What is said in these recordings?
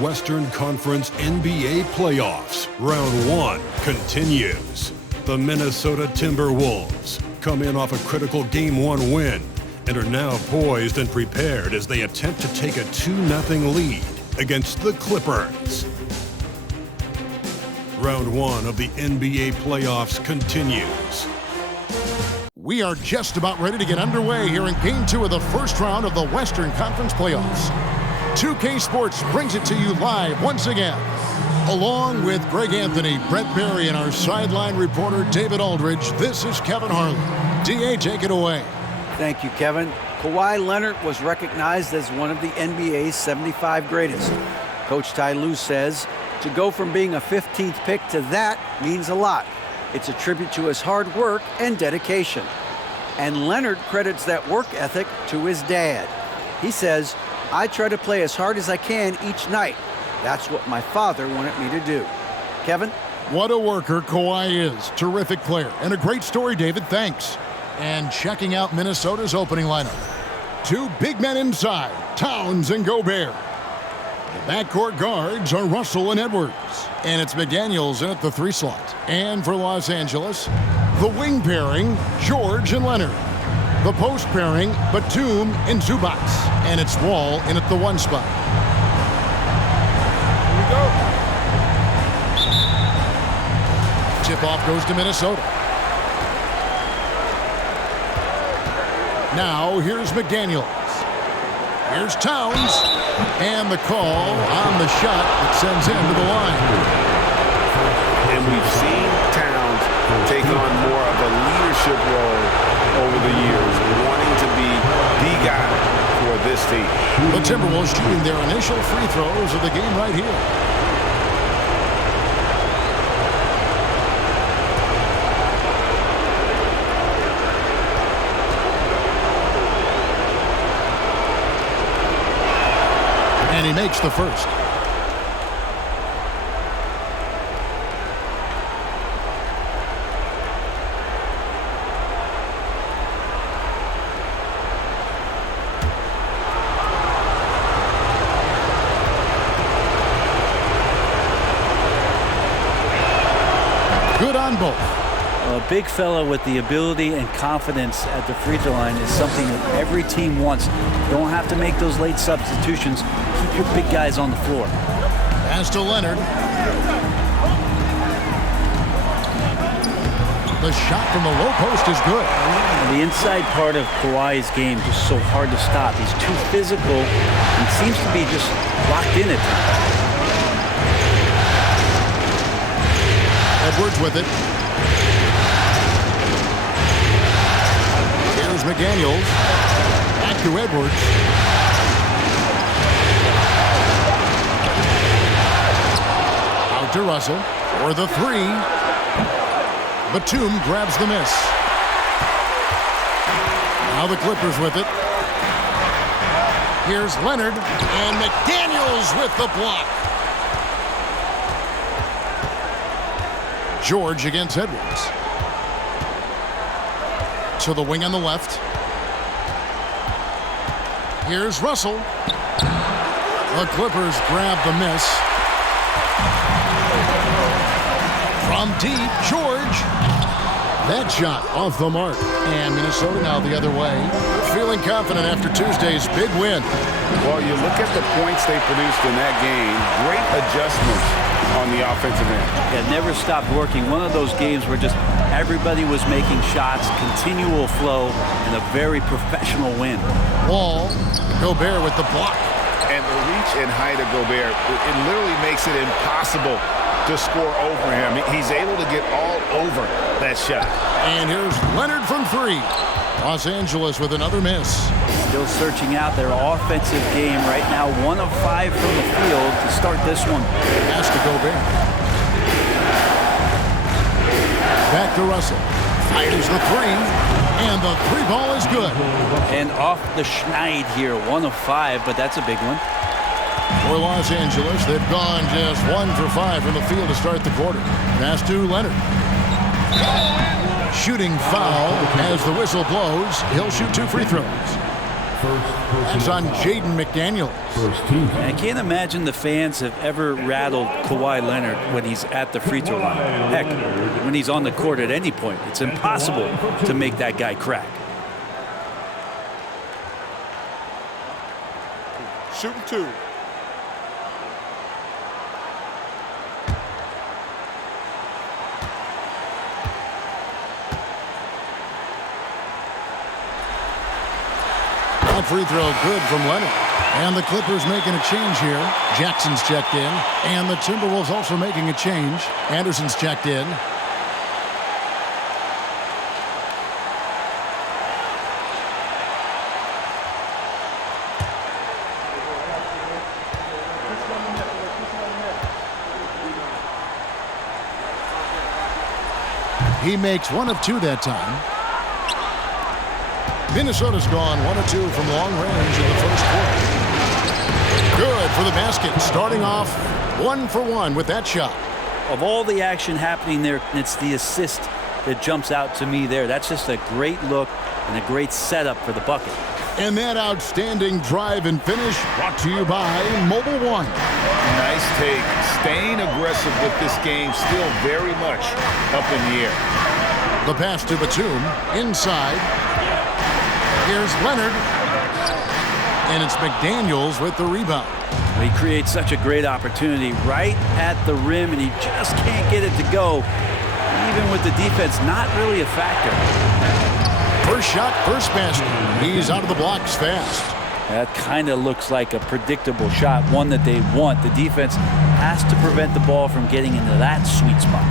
Western Conference NBA playoffs. Round 1 continues. The Minnesota Timberwolves come in off a critical Game 1 win and are now poised and prepared as they attempt to take a 2-0 lead against the Clippers. Round 1 of the NBA playoffs continues. We are just about ready to get underway here in Game 2 of the first round of the Western Conference playoffs. 2K Sports brings it to you live once again. Along with Greg Anthony, Brett Barry, and our sideline reporter David Aldridge, this is Kevin Harlan. DA, take it away. Thank you, Kevin. Kawhi Leonard was recognized as one of the NBA's 75 greatest. Coach Ty Lue says to go from being a 15th pick to that means a lot. It's a tribute to his hard work and dedication. And Leonard credits that work ethic to his dad. He says, "I try to play as hard as I can each night. That's what my father wanted me to do." Kevin? What a worker Kawhi is. Terrific player. And a great story, David. Thanks. And checking out Minnesota's opening lineup. Two big men inside, Towns and Gobert. The backcourt guards are Russell and Edwards. And it's McDaniels in at the 3 slot. And for Los Angeles, the wing pairing, George and Leonard. The post pairing, Batum and Zubac. And it's Wall in at the 1 spot. Here we go. Tip-off goes to Minnesota. Now, here's McDaniels. Here's Towns. And the call on the shot that sends him to the line. And we've seen Towns take on more of a leadership role over the years, wanting to be the guy for this team. The Timberwolves shooting their initial free throws of the game right here. And he makes the first. Good on both. A big fella with the ability and confidence at the free throw line is something that every team wants. Don't have to make those late substitutions. Keep your big guys on the floor. Pass to Leonard. The shot from the low post is good. The inside part of Kawhi's game is so hard to stop. He's too physical and seems to be just locked in at times. Edwards with it. Here's McDaniels. Back to Edwards. Out to Russell for the 3. Batum grabs the miss. Now the Clippers with it. Here's Leonard and McDaniels with the block. George against Edwards. To the wing on the left. Here's Russell. The Clippers grab the miss. From deep, George. That shot off the mark. And Minnesota now the other way. Feeling confident after Tuesday's big win. Well, you look at the points they produced in that game. Great adjustments on the offensive end. It never stopped working. One of those games where just everybody was making shots, continual flow, and a very professional win. Wall, Gobert with the block. And the reach and height of Gobert, it literally makes it impossible to score over him. He's able to get all over that shot. And here's Leonard from 3. Los Angeles with another miss. Still searching out their offensive game right now. 1 of 5 from the field to start this one. Pass to Gobert. Back to Russell. Fires the 3. And the 3 ball is good. And off the schneid here. 1 of 5, but that's a big one. For Los Angeles, they've gone just 1 for 5 from the field to start the quarter. Pass to Leonard. Shooting foul as the whistle blows. He'll shoot 2 free throws. That's on Jaden McDaniels. I can't imagine the fans have ever rattled Kawhi Leonard when he's at the free throw line. Heck, when he's on the court at any point, it's impossible to make that guy crack. Shooting 2. That free throw good from Leonard. And the Clippers making a change here. Jackson's checked in. And the Timberwolves also making a change. Anderson's checked in. He makes 1 of 2 that time. Minnesota's gone 1 of 2 from long range in the first quarter. Good for the basket. Starting off 1 for 1 with that shot. Of all the action happening there, it's the assist that jumps out to me there. That's just a great look and a great setup for the bucket. And that outstanding drive and finish brought to you by Mobile One. Nice take. Staying aggressive with this game, still very much up in the air. The pass to Batum. Inside. Here's Leonard. And it's McDaniels with the rebound. He creates such a great opportunity right at the rim, and he just can't get it to go. Even with the defense not really a factor. First shot, first basket. He's out of the blocks fast. That kind of looks like a predictable shot, one that they want. The defense has to prevent the ball from getting into that sweet spot.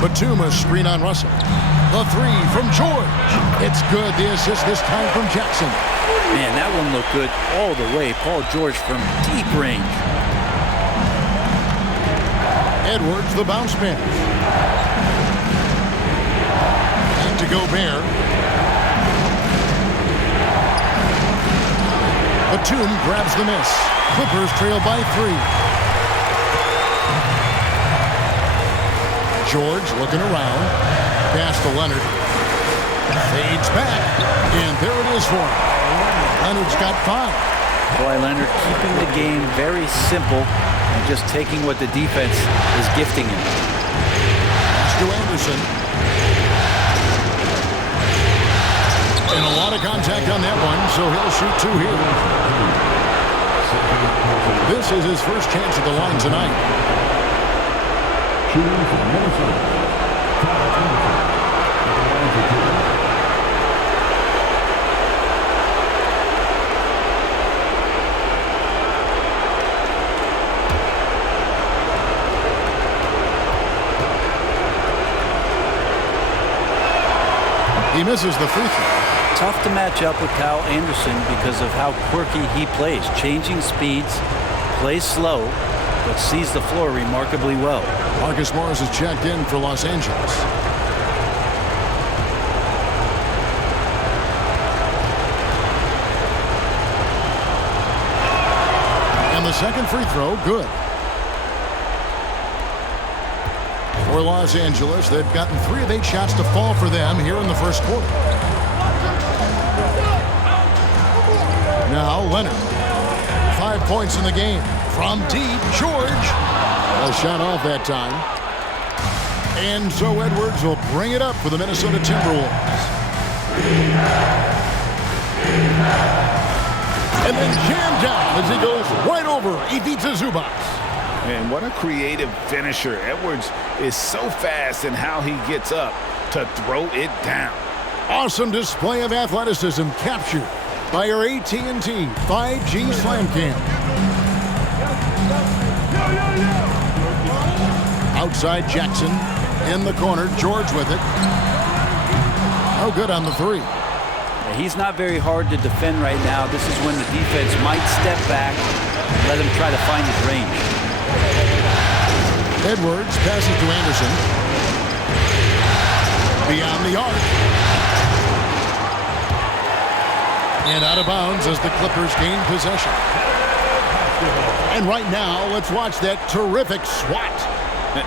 Batum, a screen on Russell. The 3 from George. It's good. The assist this time from Jackson. Man, that one looked good all the way. Paul George from deep range. Edwards, the bounce pass. And to Gobert. Batum grabs the miss. Clippers trail by 3. George looking around. Pass to Leonard. Fades back. And there it is for him. Leonard's got 5. Kawhi Leonard keeping the game very simple and just taking what the defense is gifting him. Pass to Anderson. And a lot of contact on that one, so he'll shoot 2 here. This is his first chance at the line tonight. Shooting for Minnesota. He misses the free throw. Tough to match up with Kyle Anderson because of how quirky he plays. Changing speeds, plays slow, but sees the floor remarkably well. Marcus Morris is checked in for Los Angeles. And the second free throw, good. For Los Angeles, they've gotten 3 of 8 shots to fall for them here in the first quarter. Now Leonard. 5 points in the game. From deep, George. A shot off that time. And so Edwards will bring it up for the Minnesota Timberwolves. And then jammed down as he goes right over Ivica Zubac. And what a creative finisher. Edwards is so fast in how he gets up to throw it down. Awesome display of athleticism captured by our AT&T 5G Slam Cam. Outside Jackson. In the corner, George with it. Oh, good on the 3. He's not very hard to defend right now. This is when the defense might step back and let him try to find his range. Edwards passes to Anderson. Beyond the arc. And out of bounds as the Clippers gain possession. And right now, let's watch that terrific swat.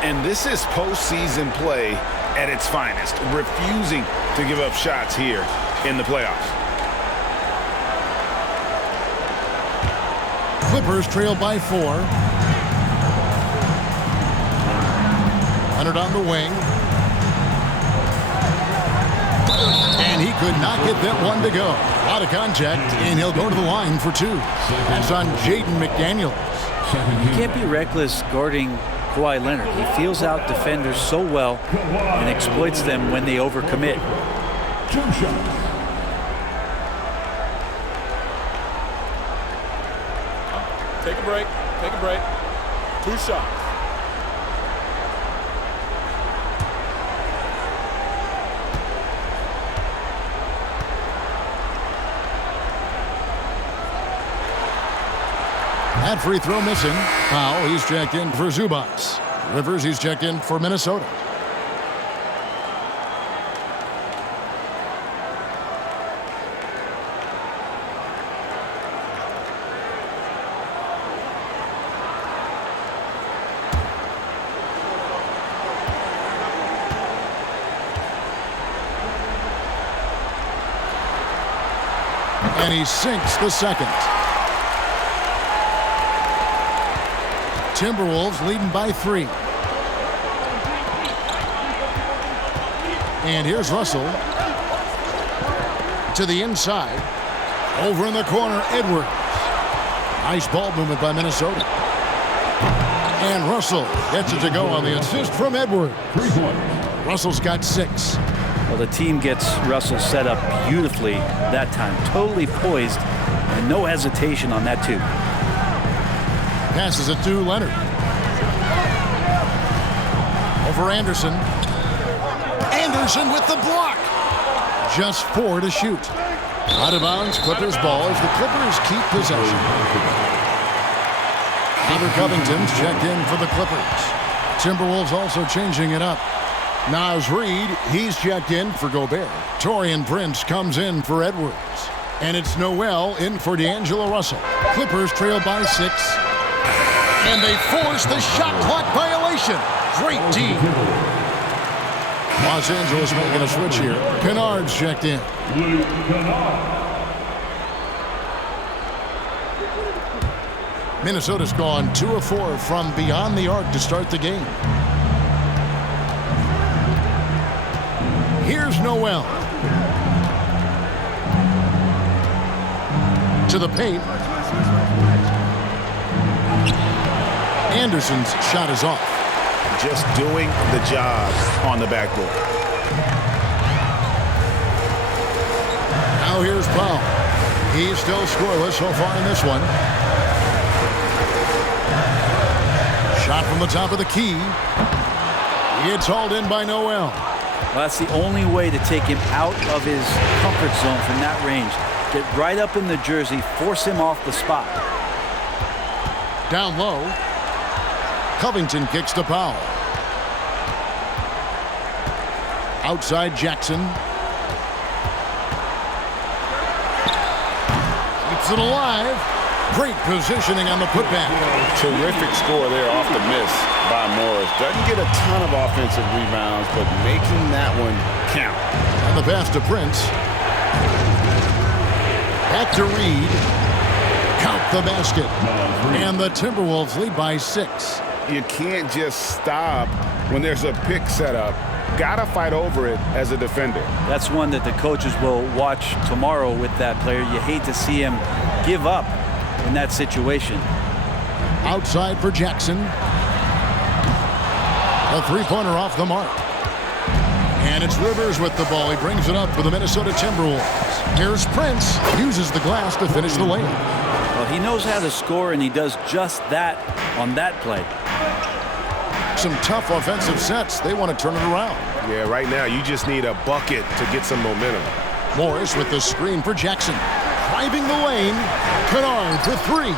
And this is postseason play at its finest, refusing to give up shots here in the playoffs. Clippers trail by 4. Leonard on the wing. And he could not get that one to go. A lot of contact, and he'll go to the line for 2. That's on Jaden McDaniels. You can't be reckless guarding Kawhi Leonard. He feels out defenders so well and exploits them when they overcommit. 2 shots. Take a break. Take a break. 2 shots. That free throw missing. Powell, he's checked in for Zubats. Rivers, he's checked in for Minnesota. And he sinks the second. Timberwolves leading by 3. And here's Russell to the inside. Over in the corner, Edwards. Nice ball movement by Minnesota. And Russell gets it to go on the assist from Edwards. 3 points. Russell's got 6. Well, the team gets Russell set up beautifully that time. Totally poised and no hesitation on that too. Passes it to Leonard. Over Anderson. Anderson with the block. Just 4 to shoot. Out of bounds, Clippers ball as the Clippers keep possession. Peter Covington's checked in for the Clippers. Timberwolves also changing it up. Naz Reid, he's checked in for Gobert. Taurean Prince comes in for Edwards. And it's Noel in for D'Angelo Russell. Clippers trail by 6. And they force the shot clock violation. Great team. Los Angeles making a switch here. Kennard's checked in. Minnesota's gone 2 of 4 from beyond the arc to start the game. Here's Noel. To the paint. Anderson's shot is off. Just doing the job on the backboard. Now here's Powell. He's still scoreless so far in this one. Shot from the top of the key. It's hauled in by Noel. Well, that's the only way to take him out of his comfort zone from that range. Get right up in the jersey, force him off the spot. Down low. Covington kicks to Powell. Outside Jackson. Keeps it alive. Great positioning on the putback. Terrific score there off the miss by Morris. Doesn't get a ton of offensive rebounds, but making that one count. And the pass to Prince. Back to Reid. Count the basket. And the Timberwolves lead by 6. You can't just stop when there's a pick set up. Gotta fight over it as a defender. That's one that the coaches will watch tomorrow with that player. You hate to see him give up in that situation. Outside for Jackson. A three-pointer off the mark. And it's Rivers with the ball. He brings it up for the Minnesota Timberwolves. Here's Prince. Uses the glass to finish the lane. Well, he knows how to score, and he does just that on that play. Some tough offensive sets. They want to turn it around. Yeah, right now you just need a bucket to get some momentum. Morris with the screen for Jackson. Driving the lane. Kennard for 3.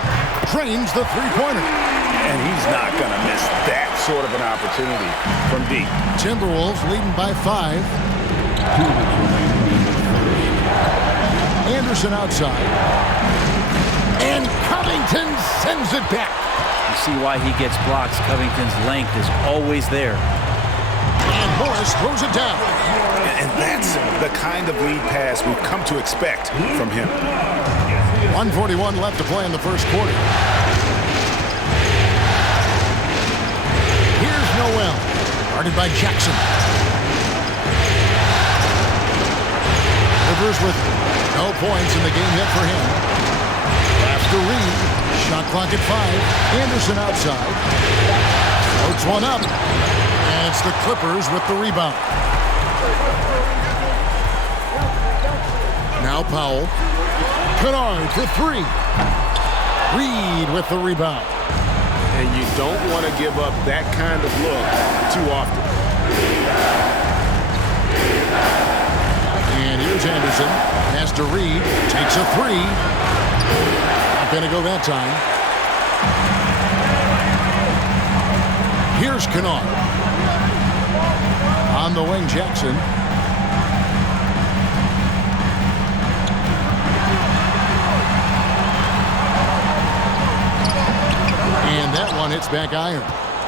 Drains the three-pointer. And he's not going to miss that sort of an opportunity from deep. Timberwolves leading by 5. Anderson outside. And Covington sends it back. You see why he gets blocks. Covington's length is always there. And Morris throws it down. And that's the kind of lead pass we've come to expect from him. 1:41 left to play in the first quarter. Here's Noel, guarded by Jackson. Rivers with no points in the game yet for him. Pass to Reed. Shot clock at 5. Anderson outside. Floats one up. And it's the Clippers with the rebound. Now Powell. Kennard for 3. Reed with the rebound. And you don't want to give up that kind of look too often. And here's Anderson. Pass to Reed. Takes a 3. Not going to go that time. Here's Kennard. On the wing, Jackson. And that one hits back iron.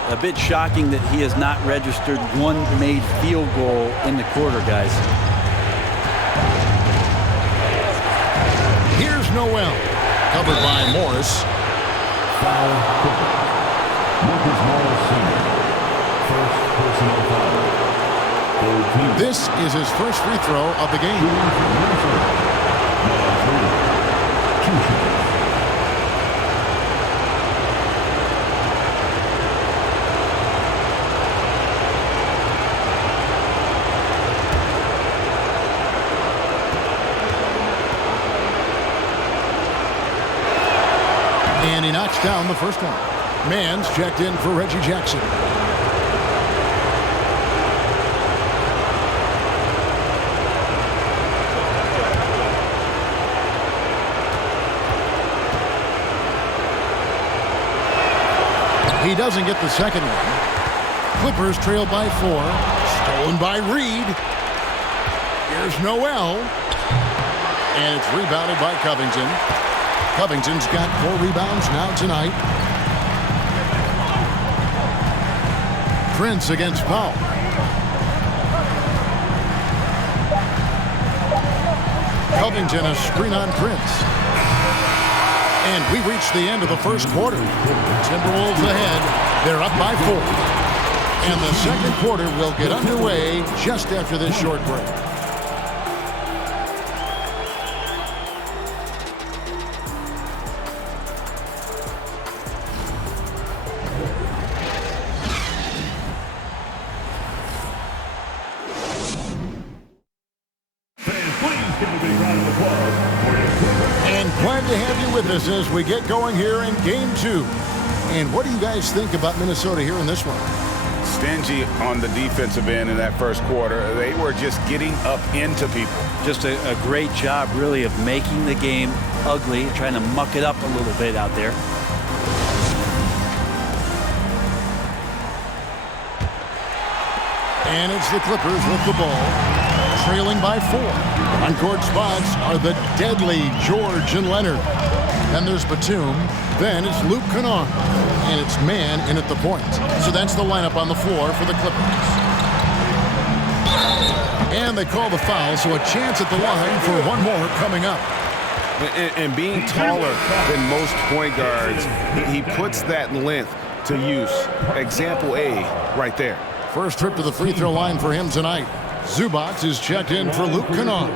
A bit shocking that he has not registered one made field goal in the quarter, guys. Here's Noel. Covered by Morris. Foul. Marcus Morris Sr. First personal foul. This is his first free throw of the game. And he knocks down the first one. Mann's checked in for Reggie Jackson. He doesn't get the second one. Clippers trail by 4. Stolen by Reed. Here's Noel. And it's rebounded by Covington. Covington's got 4 rebounds now tonight. Prince against Powell. Covington a screen on Prince. And we reach the end of the first quarter. Timberwolves ahead. They're up by 4. And the second quarter will get underway just after this short break. Glad to have you with us as we get going here in Game 2. And what do you guys think about Minnesota here in this one? Stingy on the defensive end in that first quarter. They were just getting up into people. Just a great job, really, of making the game ugly, trying to muck it up a little bit out there. And it's the Clippers with the ball, trailing by 4. On-court spots are the deadly George and Leonard. Then there's Batum. Then it's Luke Kennard. And it's Mann in at the point. So that's the lineup on the floor for the Clippers. And they call the foul, so a chance at the line for one more coming up. And being taller than most point guards, he puts that length to use. Example A right there. First trip to the free throw line for him tonight. Zubac is checked in for Luke Kennard.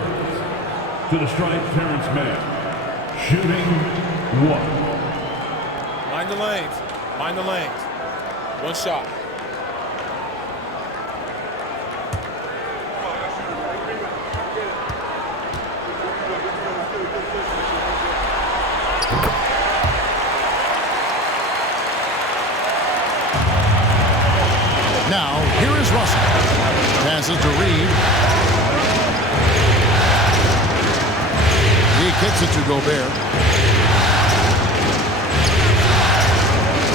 To the strike, Terrence Mann. Shooting 1. Mind the lanes. Mind the lanes. One shot. Now, here is Russell. Passes to Reed. He kicks it to Gobert.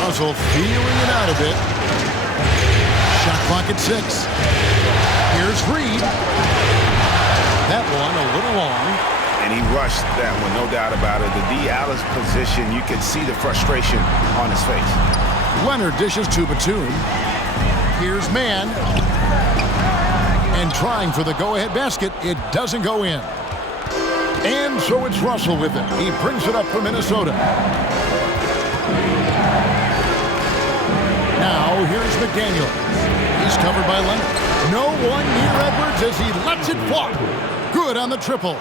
Russell feeling it out a bit. Shot clock at 6. Here's Reed. That one a little long. And he rushed that one, no doubt about it. The D. Alice position, you can see the frustration on his face. Leonard dishes to Batum. Here's Mann. And trying for the go-ahead basket, it doesn't go in. And And so it's Russell with it. He brings it up for Minnesota. Now here's McDaniel. He's covered by Leonard. No one near Edwards as he lets it fly. Good on the triple.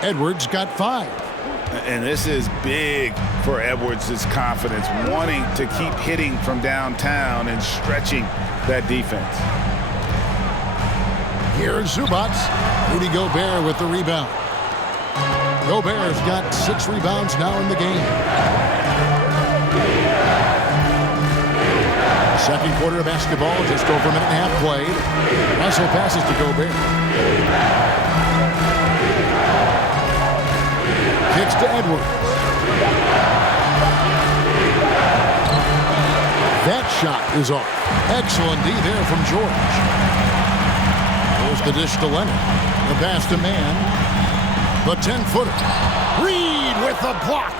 Edwards got 5. And this is big for Edwards' confidence, wanting to keep hitting from downtown and stretching that defense. Here's Zubats. Rudy Gobert with the rebound. Gobert's got 6 rebounds now in the game. Second quarter of basketball, just over a minute and a half played. Russell passes to Gobert. Kicks to Edwards. That shot is off. Excellent D there from George. There's the dish to Leonard. The pass to Mann. The 10-footer. Reed with the block.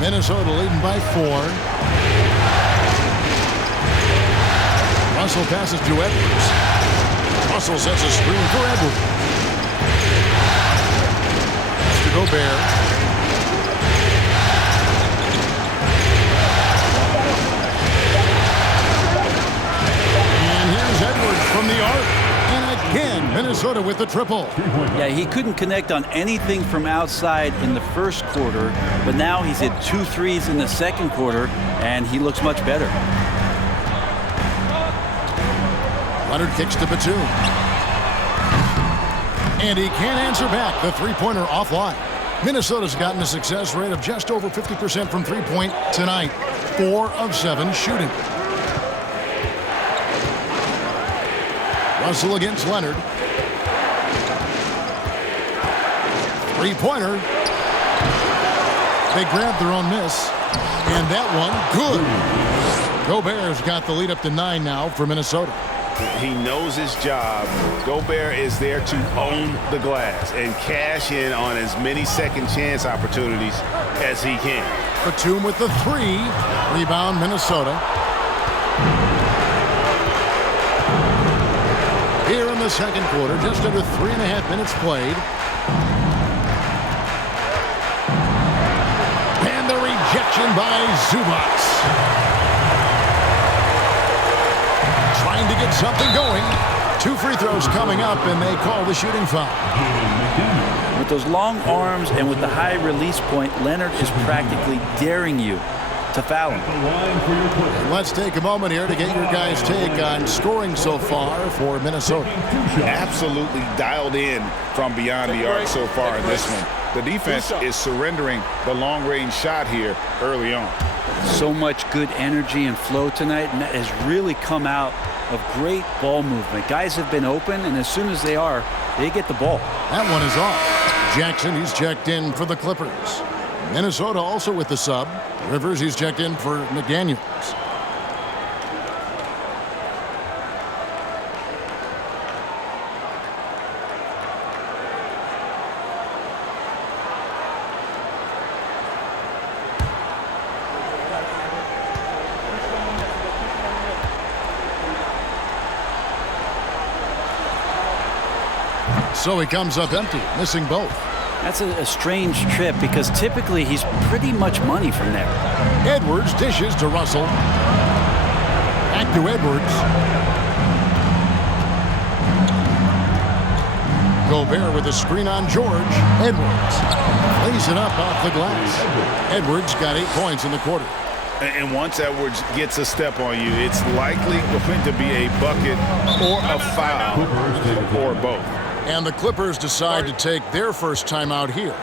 Minnesota leading by 4. Russell passes to Edwards. Russell sets a screen for Edwards. To Gobert. And here's Edwards from the arc. And again, Minnesota with the triple. Yeah, he couldn't connect on anything from outside in the first quarter, but now he's hit 2 threes in the second quarter, and he looks much better. Leonard kicks to Batum. And he can't answer back. The three-pointer offline. Minnesota's gotten a success rate of just over 50% from three-point tonight. 4 of 7 shooting. Russell against Leonard. Three-pointer. They grabbed their own miss. And that one, good. Gobert's got the lead up to 9 now for Minnesota. He knows his job. Gobert is there to own the glass and cash in on as many second chance opportunities as he can. Batum with the 3. Rebound, Minnesota. Here in the second quarter, just under 3.5 minutes played. And the rejection by Zubats. Trying to get something going. 2 free throws coming up, and they call the shooting foul. With those long arms and with the high release point, Leonard is practically daring you to foul him. And let's take a moment here to get your guys' take on scoring so far for Minnesota. Absolutely dialed in from beyond the arc so far in this one. The defense is surrendering the long-range shot here early on. So much good energy and flow tonight, and that has really come out of great ball movement. Guys have been open, and as soon as they are, they get the ball. That one is off. Jackson, he's checked in for the Clippers. Minnesota also with the sub. Rivers, he's checked in for McDaniels. So he comes up empty, missing both. That's a strange trip because typically he's pretty much money from there. Edwards dishes to Russell. Back to Edwards. Gobert with a screen on George. Edwards lays it up off the glass. Edwards got 8 points in the quarter. And once Edwards gets a step on you, it's likely going to be a bucket or a foul or both. And the Clippers decide to take their first timeout here.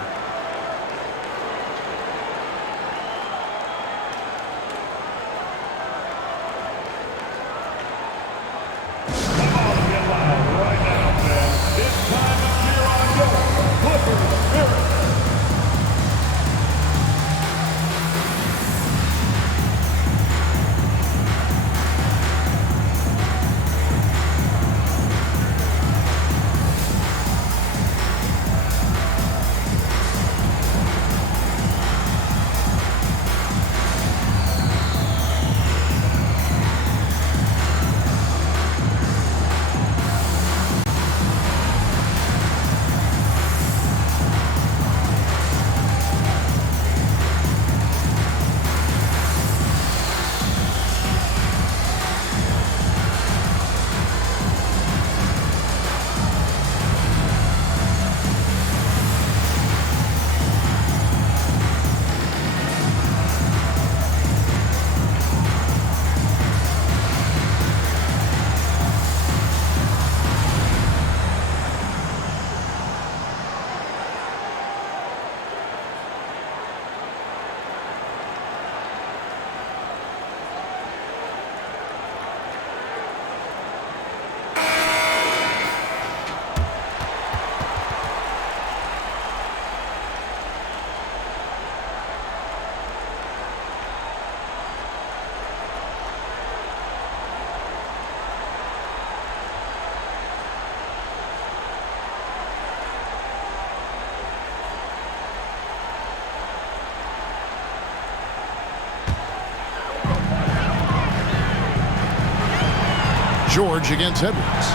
George against Edwards.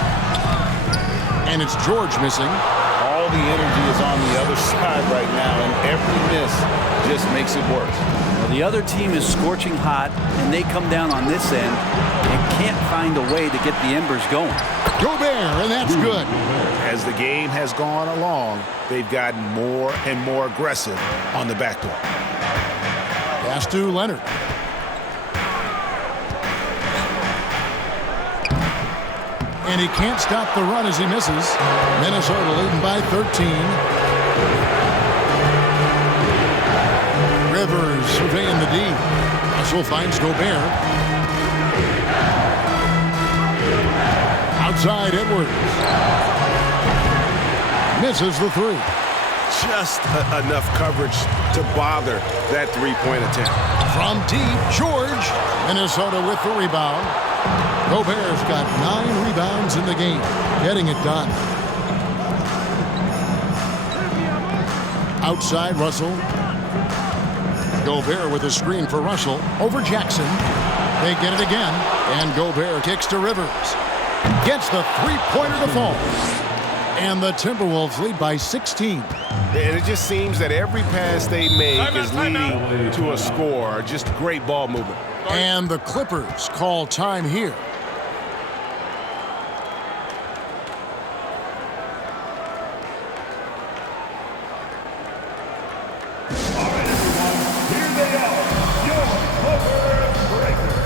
And it's George missing. All the energy is on the other side right now, and every miss just makes it worse. Well, the other team is scorching hot, and they come down on this end and can't find a way to get the embers going. Gobert, and that's good. As the game has gone along, they've gotten more and more aggressive on the backdoor. Pass to Leonard. And he can't stop the run as he misses. Minnesota leading by 13. Rivers surveying the D. Russell finds Gobert. Outside Edwards. Misses the three. Just enough coverage to bother that three-point attempt. From deep, George. Minnesota with the rebound. Gobert's got 9 rebounds in the game, getting it done. Outside Russell. Gobert with a screen for Russell over Jackson. They get it again, and Gobert kicks to Rivers. Gets the three-pointer to fall. And the Timberwolves lead by 16. And it just seems that every pass they make is leading to a score. Just great ball movement. And the Clippers call time here. Here they are, your Clipper Breakers.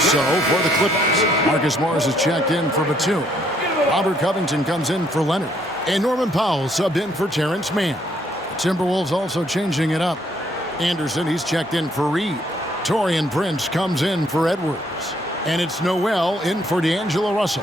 So for the Clippers, Marcus Morris is checked in for Batum. Robert Covington comes in for Leonard. And Norman Powell subbed in for Terrence Mann. The Timberwolves also changing it up. Anderson, he's checked in for Reed. Taurean Prince comes in for Edwards. And it's Noel in for D'Angelo Russell.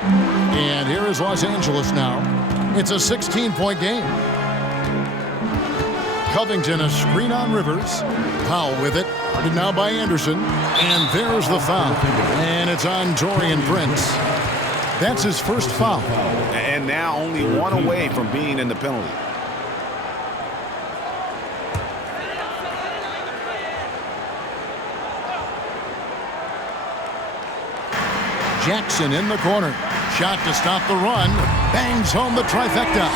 And here is Los Angeles now. It's a 16-point game. Covington a screen on Rivers. Powell with it. Guarded now by Anderson. And there's the foul. And it's on Taurean Prince. That's his first foul. And now only one away from being in the penalty. Jackson in the corner. Shot to stop the run. Bangs home the trifecta.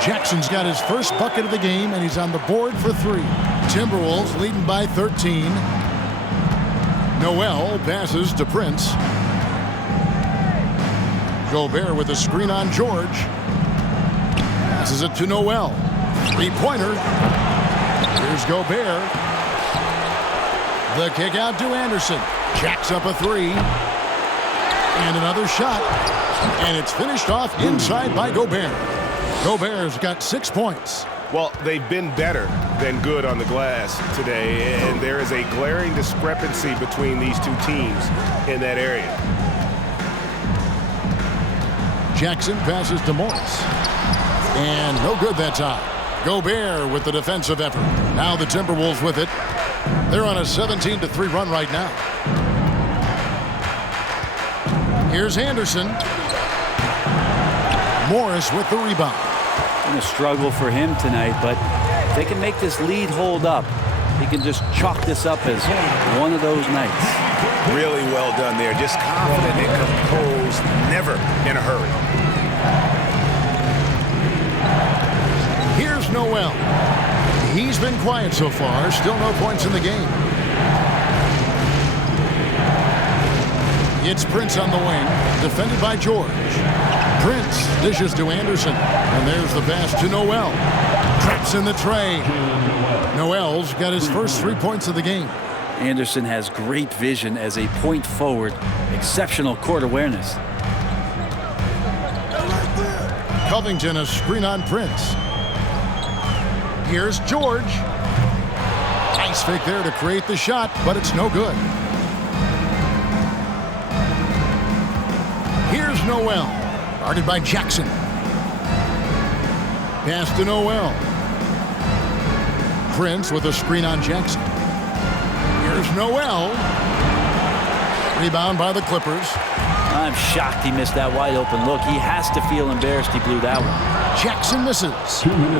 Jackson's got his first bucket of the game, and he's on the board for 3. Timberwolves leading by 13. Noel passes to Prince. Gobert with a screen on George. Passes it to Noel. Three-pointer. Here's Gobert. The kick out to Anderson. Jacks up a 3. And another shot. And it's finished off inside by Gobert. Gobert's got 6 points. Well, they've been better than good on the glass today, and there is a glaring discrepancy between these two teams in that area. Jackson passes to Morris. And no good that time. Gobert with the defensive effort. Now the Timberwolves with it. They're on a 17-3 run right now. Here's Anderson. Morris with the rebound. Been a struggle for him tonight, but If they can make this lead hold up, he can just chalk this up as one of those nights. Really well done there. Just confident and composed, never in a hurry. Here's Noel. He's been quiet so far. Still no points in the game. It's Prince on the wing, defended by George. Prince dishes to Anderson, and there's the pass to Noel. Traps in the tray. Noel's got his first 3 points of the game. Anderson has great vision as a point forward, exceptional court awareness. Covington a screen on Prince. Here's George. Nice fake there to create the shot, but it's no good. Here's Noel, guarded by Jackson. Pass to Noel. Prince with a screen on Jackson. Here's Noel. Rebound by the Clippers. I'm shocked he missed that wide open look. He has to feel embarrassed he blew that one. Jackson misses.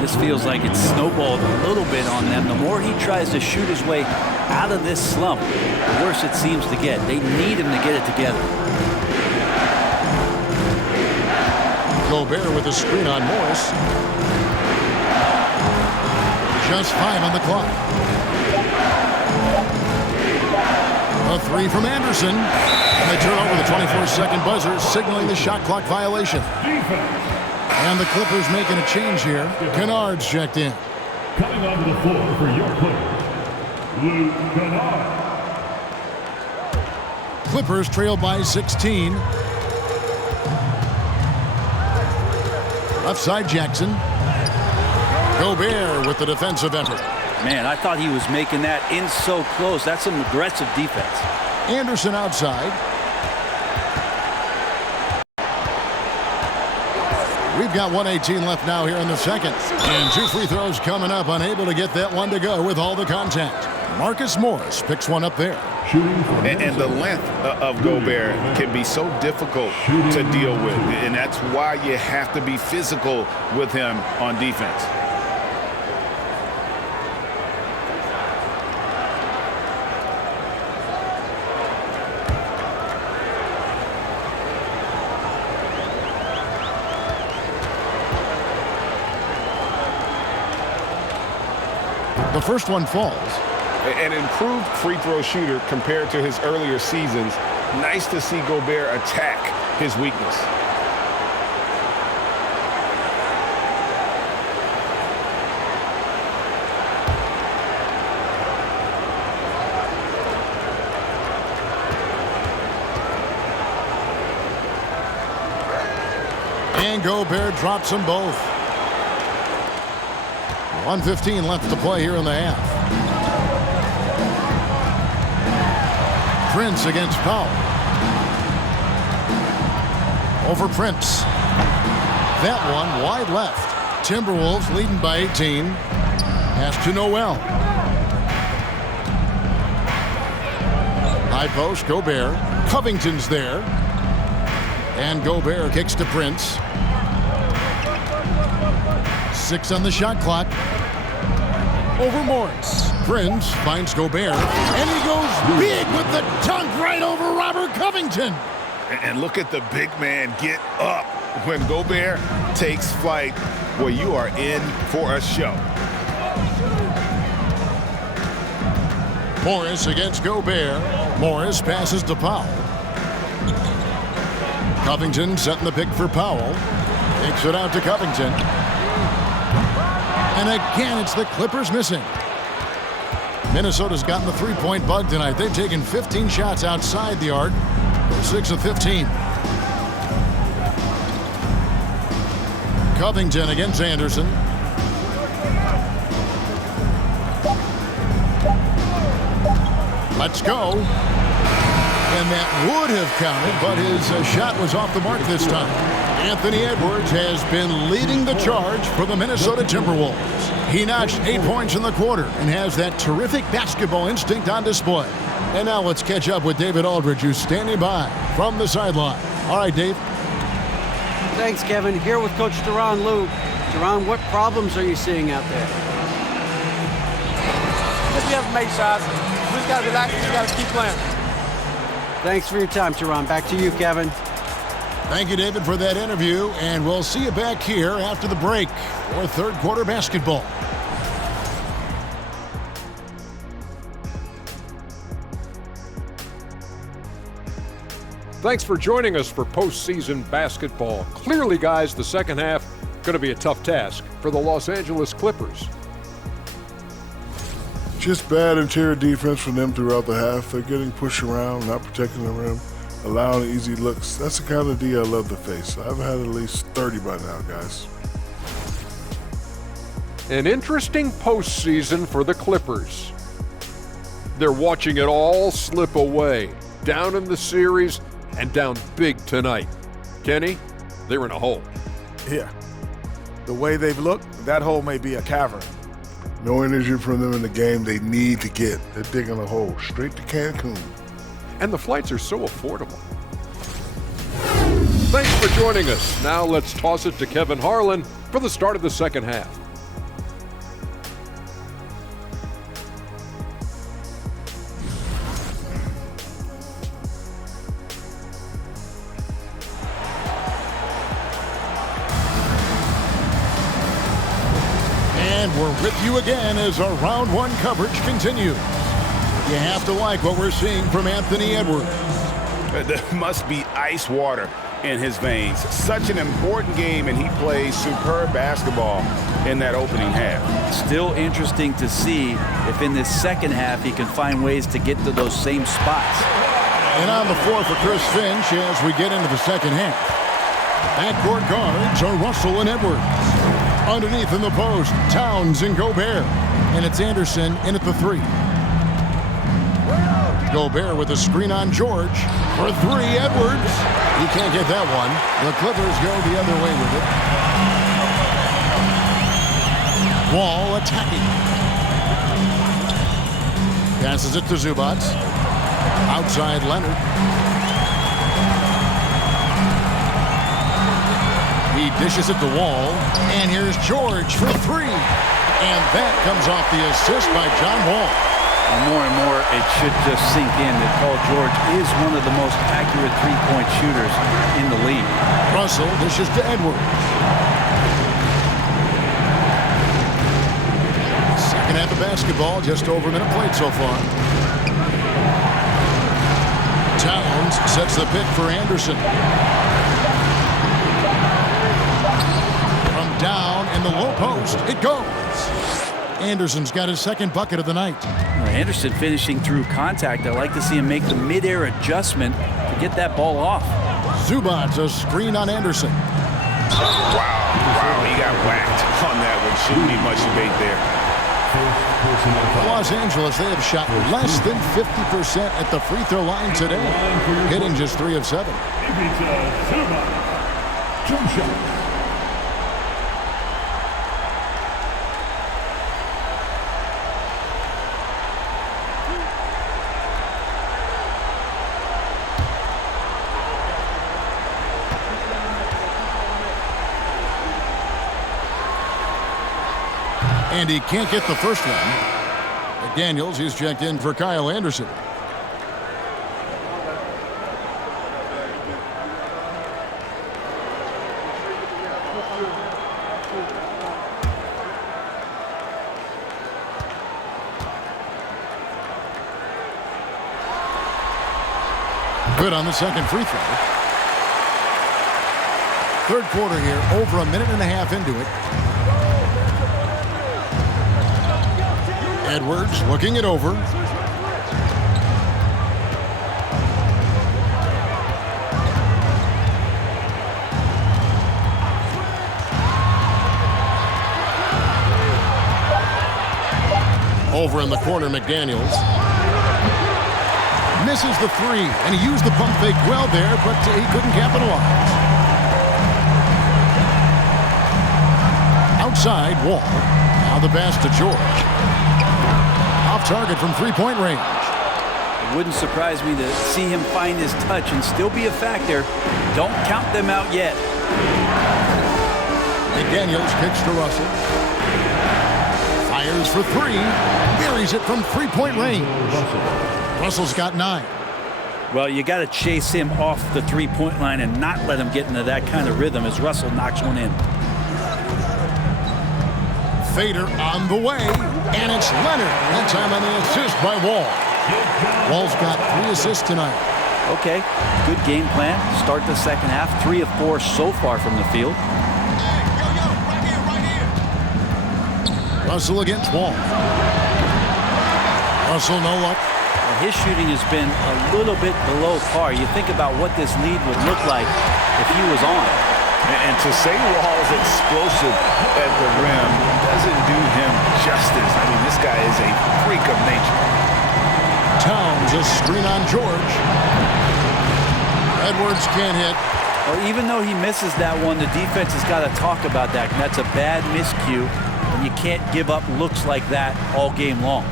This feels like it's snowballed a little bit on them. The more he tries to shoot his way out of this slump, the worse it seems to get. They need him to get it together. Gobert with a screen on Morris. Just 5 on the clock. A 3 from Anderson. And they turn over the 24-second buzzer, signaling the shot clock violation. And the Clippers making a change here. Kennard's checked in. Coming onto the floor for your Clippers, Luke Kennard. Clippers trail by 16. Left side Jackson. Gobert with the defensive effort. Man, I thought he was making that in so close. That's some aggressive defense. Anderson outside. We've got 1:18 left now here in the second. And 2 free throws coming up. Unable to get that one to go with all the contact. Marcus Morris picks one up there. And the length of Gobert can be so difficult to deal with. And that's why you have to be physical with him on defense. The first one falls. An improved free throw shooter compared to his earlier seasons. Nice to see Gobert attack his weakness. And Gobert drops them both. 1:15 left to play here in the half. Prince against Powell. Over Prince. That one wide left. Timberwolves leading by 18. Pass to Noel. High post, Gobert. Covington's there. And Gobert kicks to Prince. 6 on the shot clock. Over Morris. Prince finds Gobert. And he goes big with the dunk right over Robert Covington. And look at the big man get up when Gobert takes flight. Well, you are in for a show. Morris against Gobert. Morris passes to Powell. Covington setting the pick for Powell. Takes it out to Covington. And again, it's the Clippers missing. Minnesota's gotten the three-point bug tonight. They've taken 15 shots outside the arc. 6 of 15. Covington against Anderson. Let's go. And that would have counted, but his shot was off the mark this time. Anthony Edwards has been leading the charge for the Minnesota Timberwolves. He notched 8 points in the quarter and has that terrific basketball instinct on display. And now let's catch up with David Aldridge, who's standing by from the sideline. All right, Dave. Thanks, Kevin. Here with Coach Duran Lou. Duran, what problems are you seeing out there? We haven't made shots. We just got to relax. We just got to keep playing. Thanks for your time, Teron. Back to you, Kevin. Thank you, David, for that interview, and we'll see you back here after the break for third quarter basketball. Thanks for joining us for postseason basketball. Clearly, guys, the second half going to be a tough task for the Los Angeles Clippers. Just bad interior defense from them throughout the half. They're getting pushed around, not protecting the rim, allowing easy looks. That's the kind of D I love to face. I've had at least 30 by now, guys. An interesting postseason for the Clippers. They're watching it all slip away, down in the series and down big tonight. Kenny, they're in a hole. Yeah. The way they've looked, that hole may be a cavern. No energy from them in the game they need to get. They're digging a hole straight to Cancun. And the flights are so affordable. Thanks for joining us. Now let's toss it to Kevin Harlan for the start of the second half. And we're with you again as our round one coverage continues. You have to like what we're seeing from Anthony Edwards. There must be ice water in his veins. Such an important game, and he plays superb basketball in that opening half. Still interesting to see if in this second half he can find ways to get to those same spots. And on the floor for Chris Finch as we get into the second half. Backcourt guards are Russell and Edwards. Underneath in the post, Towns and Gobert. And it's Anderson in at the three. Gobert with a screen on George. For three, Edwards. He can't get that one. The Clippers go the other way with it. Wall attacking. Passes it to Zubac. Outside Leonard. He dishes it to Wall. And here's George for three. And that comes off the assist by John Wall. More and more, it should just sink in that Paul George is one of the most accurate three-point shooters in the league. Russell dishes to Edwards. Second half of basketball, just over a minute played so far. Towns sets the pick for Anderson. From down in the low post, it goes. Anderson's got his second bucket of the night. Anderson finishing through contact. I like to see him make the mid-air adjustment to get that ball off. Zubac, a screen on Anderson. Wow, he got whacked on that one. Shouldn't be much debate there. Los Angeles, they have shot less than 50% at the free throw line today, hitting just 3 of 7. Jump shot. And he can't get the first one. McDaniels, he's checked in for Kyle Anderson. Good on the second free throw. Third quarter here, over a minute and a half into it. Edwards looking it over. Over in the corner, McDaniels. Misses the three, and he used the pump fake well there, but he couldn't capitalize. Outside, Wall. Now the pass to George. Off target from three-point range. It wouldn't surprise me to see him find his touch and still be a factor. Don't count them out yet. McDaniels kicks to Russell. Fires for three. Buries it from three-point range. Russell's got 9. Well, you got to chase him off the three-point line and not let him get into that kind of rhythm as Russell knocks one in. Fader on the way, and it's Leonard. That time on the assist by Wall. Wall's got 3 assists tonight. Okay, good game plan. Start the second half. 3 of 4 so far from the field. Russell against Wall. Russell, no luck. His shooting has been a little bit below par. You think about what this lead would look like if he was on. And to say Wall's explosive at the rim doesn't do him justice. I mean, this guy is a freak of nature. Towns, a screen on George. Edwards can't hit. Well, even though he misses that one, the defense has got to talk about that. And that's a bad miscue, and you can't give up looks like that all game long.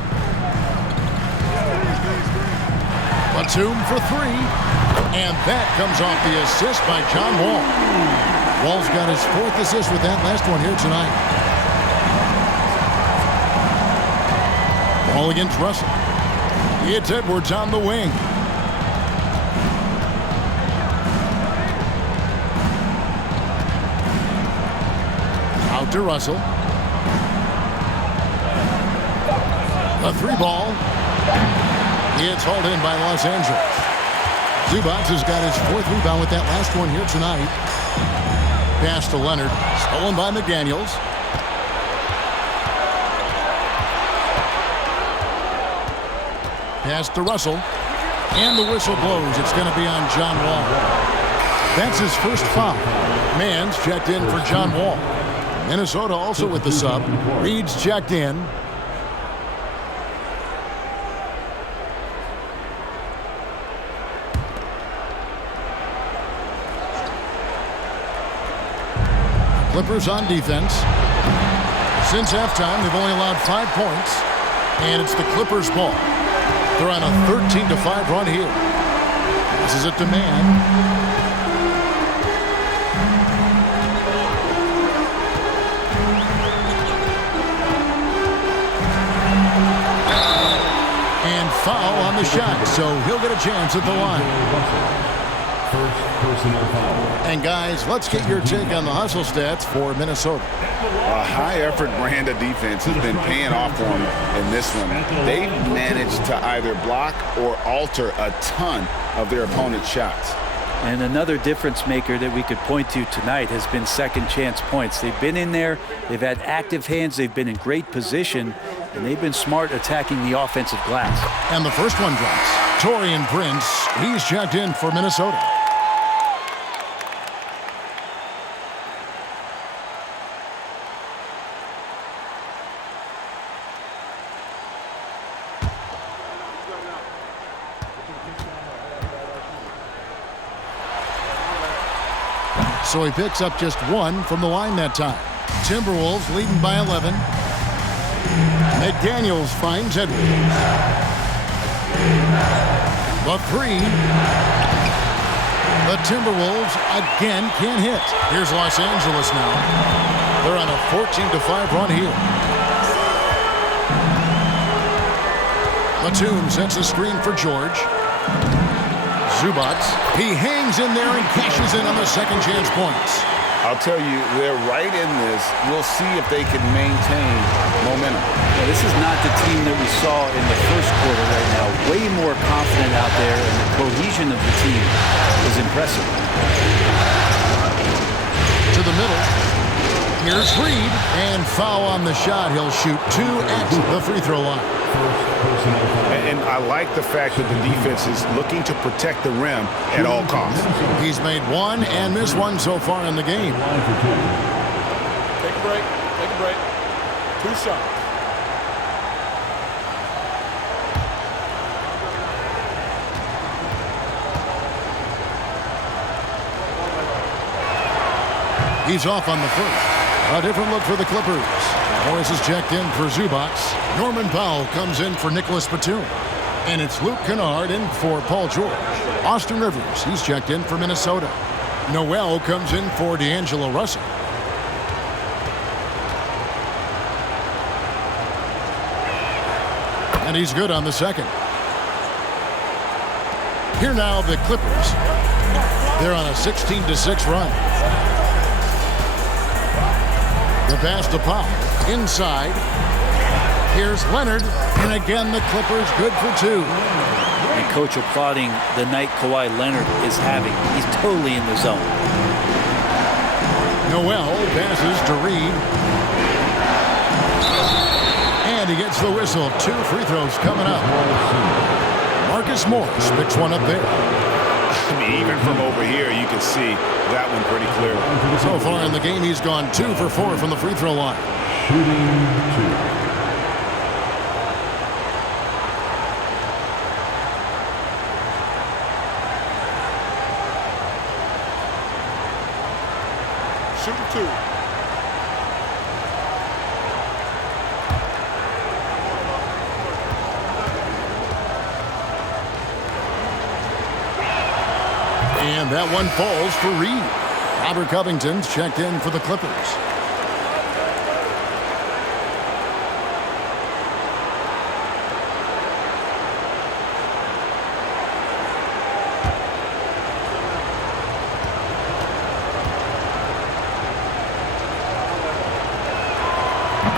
Batum for 3, and that comes off the assist by John Wall. Wall's got his 4th assist with that last one here tonight. Wall against Russell. It's Edwards on the wing. Out to Russell. A 3-ball. It's hauled in by Los Angeles. Zubac has got his 4th rebound with that last one here tonight. Pass to Leonard. Stolen by McDaniels. Pass to Russell. And the whistle blows. It's going to be on John Wall. That's his first foul. Mann's checked in for John Wall. Minnesota also with the sub. Reed's checked in. Clippers on defense. Since halftime, they've only allowed 5 points, and it's the Clippers' ball. They're on a 13-5 run here. This is it to Mann. And foul on the shot, so he'll get a chance at the line. First personal foul. And guys, let's get your take on the hustle stats for Minnesota. A high-effort brand of defense has been paying off for them in this one. They've managed to either block or alter a ton of their opponent's shots. And another difference maker that we could point to tonight has been second chance points. They've been in there, they've had active hands, they've been in great position, and they've been smart attacking the offensive glass. And the first one drops. Taurean Prince, he's checked in for Minnesota. So he picks up just 1 from the line that time. Timberwolves leading by 11. McDaniels finds Edwards. The 3. The Timberwolves again can't hit. Here's Los Angeles now. They're on a 14-5 run here. Batum sets a screen for George. Zubac, he hangs in there and cashes in on the second chance points. I'll tell you, they're right in this. We'll see if they can maintain momentum. Yeah, this is not the team that we saw in the first quarter right now. Way more confident out there, and the cohesion of the team is impressive. To the middle. Here's Reed, and foul on the shot. He'll shoot 2 at the free throw line. And I like the fact that the defense is looking to protect the rim at all costs. He's made 1 and missed 1 so far in the game. Take a break. Take a break. 2 shots. He's off on the first. A different look for the Clippers. Morris is checked in for Zubac. Norman Powell comes in for Nicholas Batum. And it's Luke Kennard in for Paul George. Austin Rivers, he's checked in for Minnesota. Noel comes in for D'Angelo Russell. And he's good on the second. Here now, the Clippers. They're on a 16-6 run. The pass to Powell. Inside. Here's Leonard. And again, the Clippers good for 2. And coach applauding the night Kawhi Leonard is having. He's totally in the zone. Noel passes to Reed. And he gets the whistle. 2 free throws coming up. Marcus Morris picks one up there. I mean, even from over here, you can see that one pretty clear. So far in the game, he's gone 2 for 4 from the free throw line. Shooting 2. Shooting 2. And that one falls for Reed. Robert Covington's checked in for the Clippers.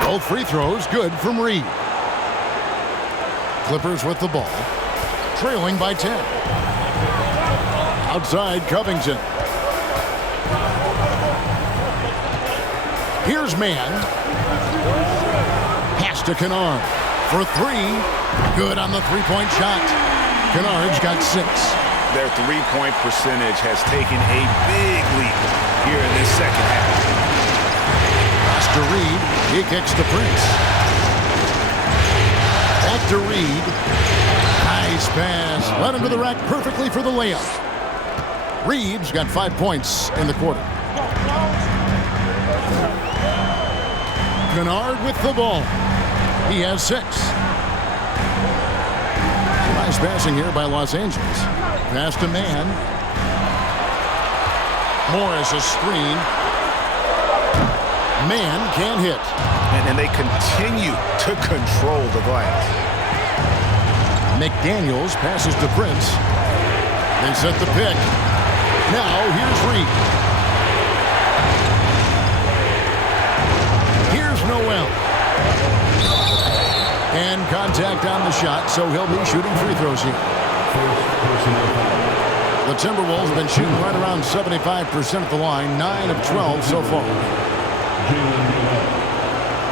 Both free throws good from Reed. Clippers with the ball, trailing by 10. Outside Covington. Here's Mann. Pass to Kennard for 3. Good on the three-point shot. Kennard's got 6. Their three-point percentage has taken a big leap here in this second half. Pass to Reed. He kicks to Prince. Back to Reed. Nice pass. Led him to the rack perfectly for the layup. Reed's got 5 points in the quarter. Kennard with the ball. He has 6. Nice passing here by Los Angeles. Pass to Mann. Morris a screen. Mann can't hit. And they continue to control the glass. McDaniels passes to Prince. They set the pick. Now here's Reed. Here's Noel. And contact on the shot, so he'll be shooting free throws here. The Timberwolves have been shooting right around 75% at the line, 9 of 12 so far.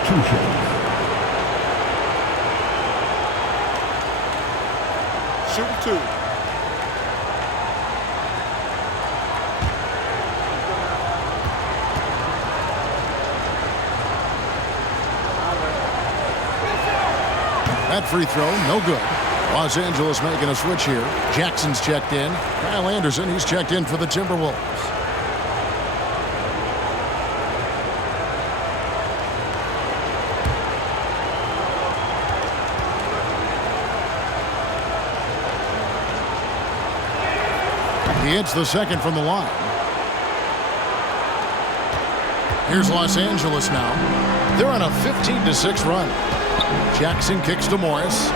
2 shots. Shooting 2. That free throw, no good. Los Angeles making a switch here. Jackson's checked in. Kyle Anderson, he's checked in for the Timberwolves. He hits the second from the line. Here's Los Angeles now. They're on a 15-6 run. Jackson kicks to Morris.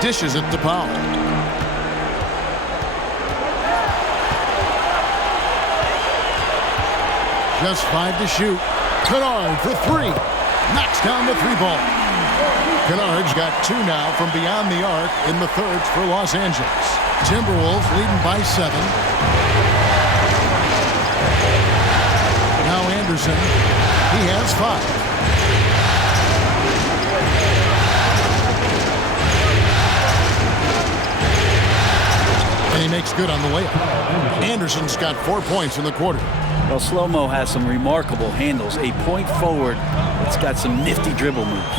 Dishes it to Powell. Just 5 to shoot. Kennard for 3. Knocks down the 3-ball. Kennard's got 2 now from beyond the arc in the third for Los Angeles. Timberwolves leading by 7. Now Anderson. He has 5. And he makes good on the layup. Anderson's got 4 points in the quarter. Well, Slow-Mo has some remarkable handles. A point forward. It's got some nifty dribble moves.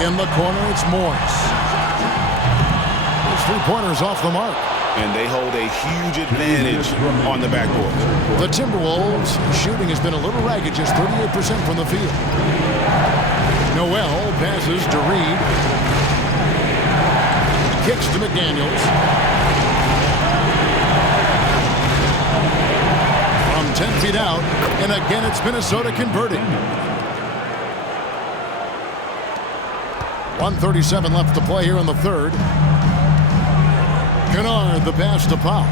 In the corner, it's Morris. Those 3-pointers off the mark. And they hold a huge advantage on the backboard. The Timberwolves shooting has been a little ragged, just 38% from the field. Noel passes to Reed. Kicks to McDaniels. From 10 feet out, and again it's Minnesota converting. 1:37 left to play here in the third. Kennard, the pass to Powell.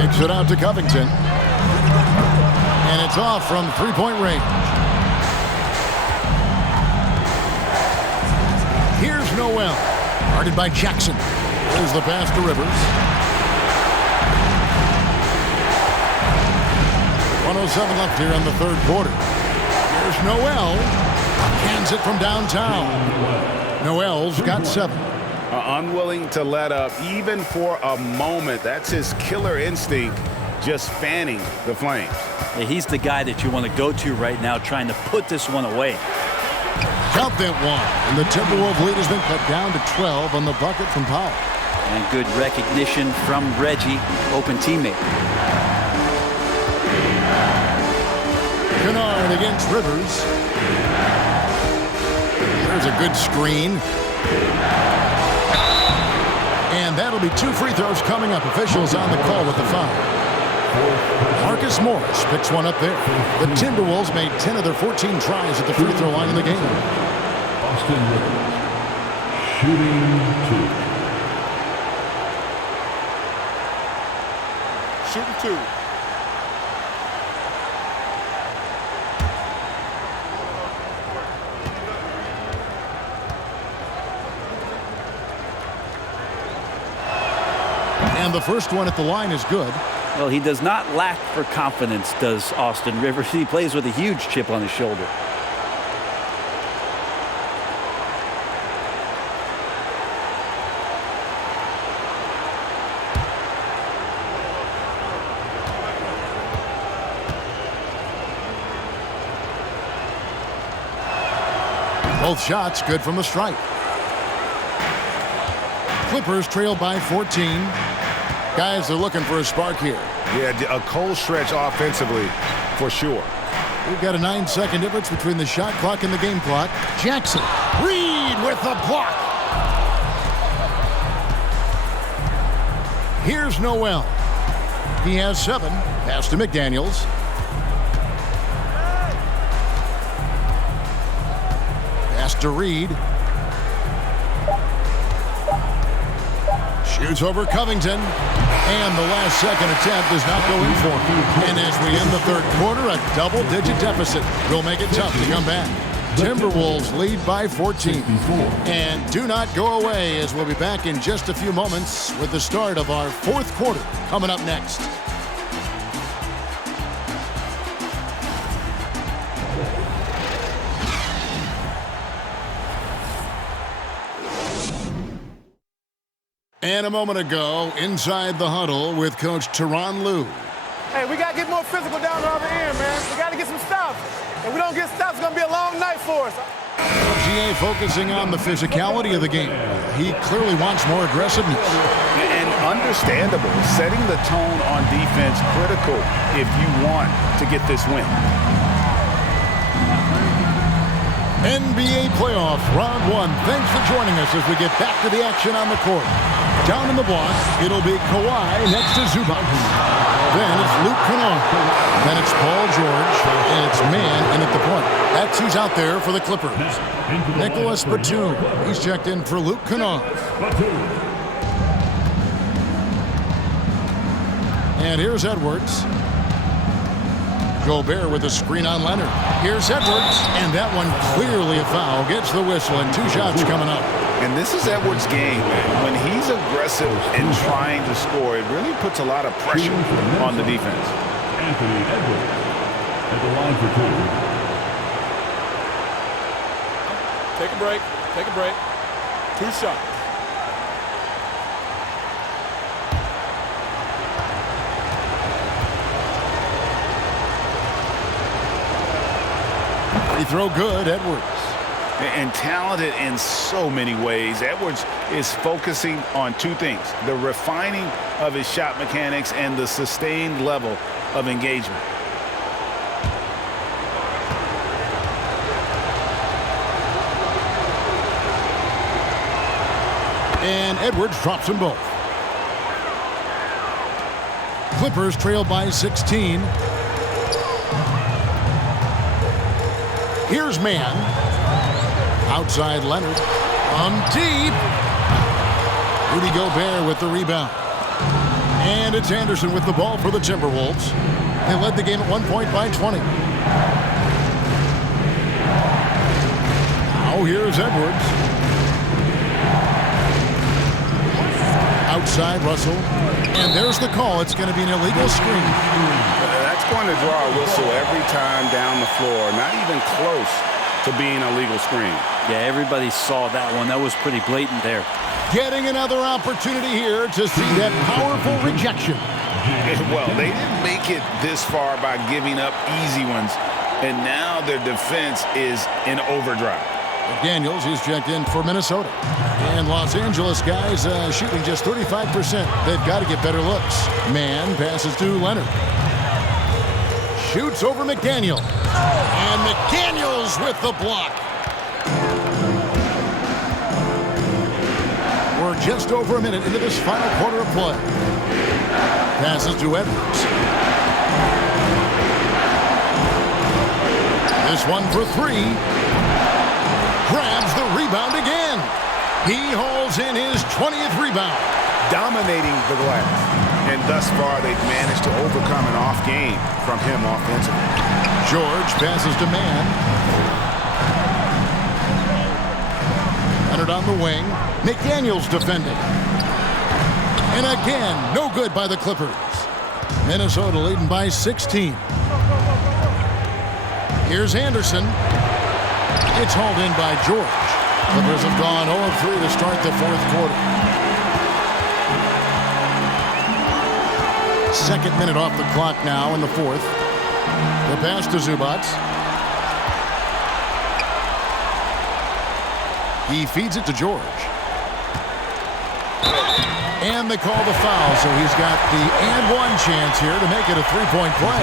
Kicks it out to Covington. And it's off from three-point range. Here's Noel. Guarded by Jackson. There's the pass to Rivers. 1:07 left here in the third quarter. Here's Noel. Hands it from downtown. Noel's got 7. Unwilling to let up even for a moment. That's his killer instinct, just fanning the Flames. Yeah, he's the guy that you want to go to right now, trying to put this one away. Count that one. And the Timberwolves lead has been cut down to 12 on the bucket from Powell. And good recognition from Reggie, open teammate. Kennard against Rivers. There's a good screen. And that'll be 2 free throws coming up. Officials on the call with the foul. Marcus Morris picks one up there. The Timberwolves made 10 of their 14 tries at the free throw line in the game. Austin Rivers, shooting 2. Shooting 2. And the first one at the line is good. Well, he does not lack for confidence, does Austin Rivers. He plays with a huge chip on his shoulder. Both shots good from the stripe. Clippers trail by 14. Guys are looking for a spark here. Yeah, a cold stretch offensively, for sure. We've got a 9-second difference between the shot clock and the game clock. Jackson. Reed with the block. Here's Noel. He has 7. Pass to McDaniels. Pass to Reed. Shoots over Covington. And the last second attempt does not go in for him. And as we end the third quarter, a double-digit deficit will make it tough to come back. Timberwolves lead by 14. And do not go away, as we'll be back in just a few moments with the start of our fourth quarter coming up next. And a moment ago, inside the huddle with Coach Tyronn Lue. Hey, we got to get more physical down the other end, man. We got to get some stops. If we don't get stops, it's going to be a long night for us. GA focusing on the physicality of the game. He clearly wants more aggressiveness. And understandable. Setting the tone on defense critical if you want to get this win. NBA playoff round 1. Thanks for joining us as we get back to the action on the court. Down in the block, it'll be Kawhi next to Zubac. Then it's Luke Kennard. Then it's Paul George. And it's Man in at the point. That's who's out there for the Clippers. Nicholas Batum. He's checked in for Luke Kennard. And here's Edwards. Gobert with a screen on Leonard. Here's Edwards. And that one clearly a foul. Gets the whistle and 2 shots coming up. And this is Edwards' game, man. When he's aggressive and trying to score, it really puts a lot of pressure on the defense. Anthony Edwards at the line for 2. Take a break. Take a break. 2 shots. Free throw good, Edwards. And talented in so many ways. Edwards is focusing on 2 things: the refining of his shot mechanics and the sustained level of engagement. And Edwards drops them both. Clippers trail by 16. Here's man. Outside Leonard. On deep. Rudy Gobert with the rebound. And it's Anderson with the ball for the Timberwolves. They led the game at 1 point by 20. Now here's Edwards. Outside Russell. And there's the call. It's going to be an illegal screen. That's going to draw a whistle every time down the floor. Not even close to being a legal screen. Yeah, everybody saw that one. That was pretty blatant there. Getting another opportunity here to see that powerful rejection. Well, they didn't make it this far by giving up easy ones, and now their defense is in overdrive. McDaniels is checked in for Minnesota. And Los Angeles guys shooting just 35%. They've got to get better looks. Man passes to Leonard. Shoots over McDaniel. And McDaniels with the block. We're just over a minute into this final quarter of play. Passes to Edwards. This one for three. Grabs the rebound again. He hauls in his 20th rebound. Dominating the glass. And thus far, they've managed to overcome an off game from him offensively. George passes to man. Leonard on the wing. McDaniels defending. And again, no good by the Clippers. Minnesota leading by 16. Here's Anderson. It's hauled in by George. Clippers have gone 0-3 to start the fourth quarter. Second minute off the clock now in the fourth. The pass to Zubats. He feeds it to George. And they call the foul, so he's got the and-one chance here to make it a three-point play.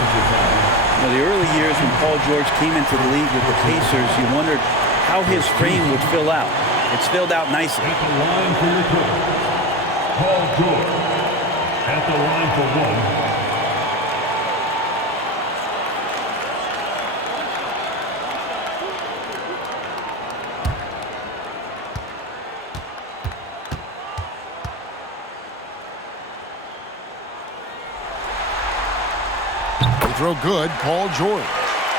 Now, the early years when Paul George came into the league with the Pacers, you wondered how his frame would fill out. It's filled out nicely. At the line for your Clippers, Paul George. At the line for one. Throw good, Paul George.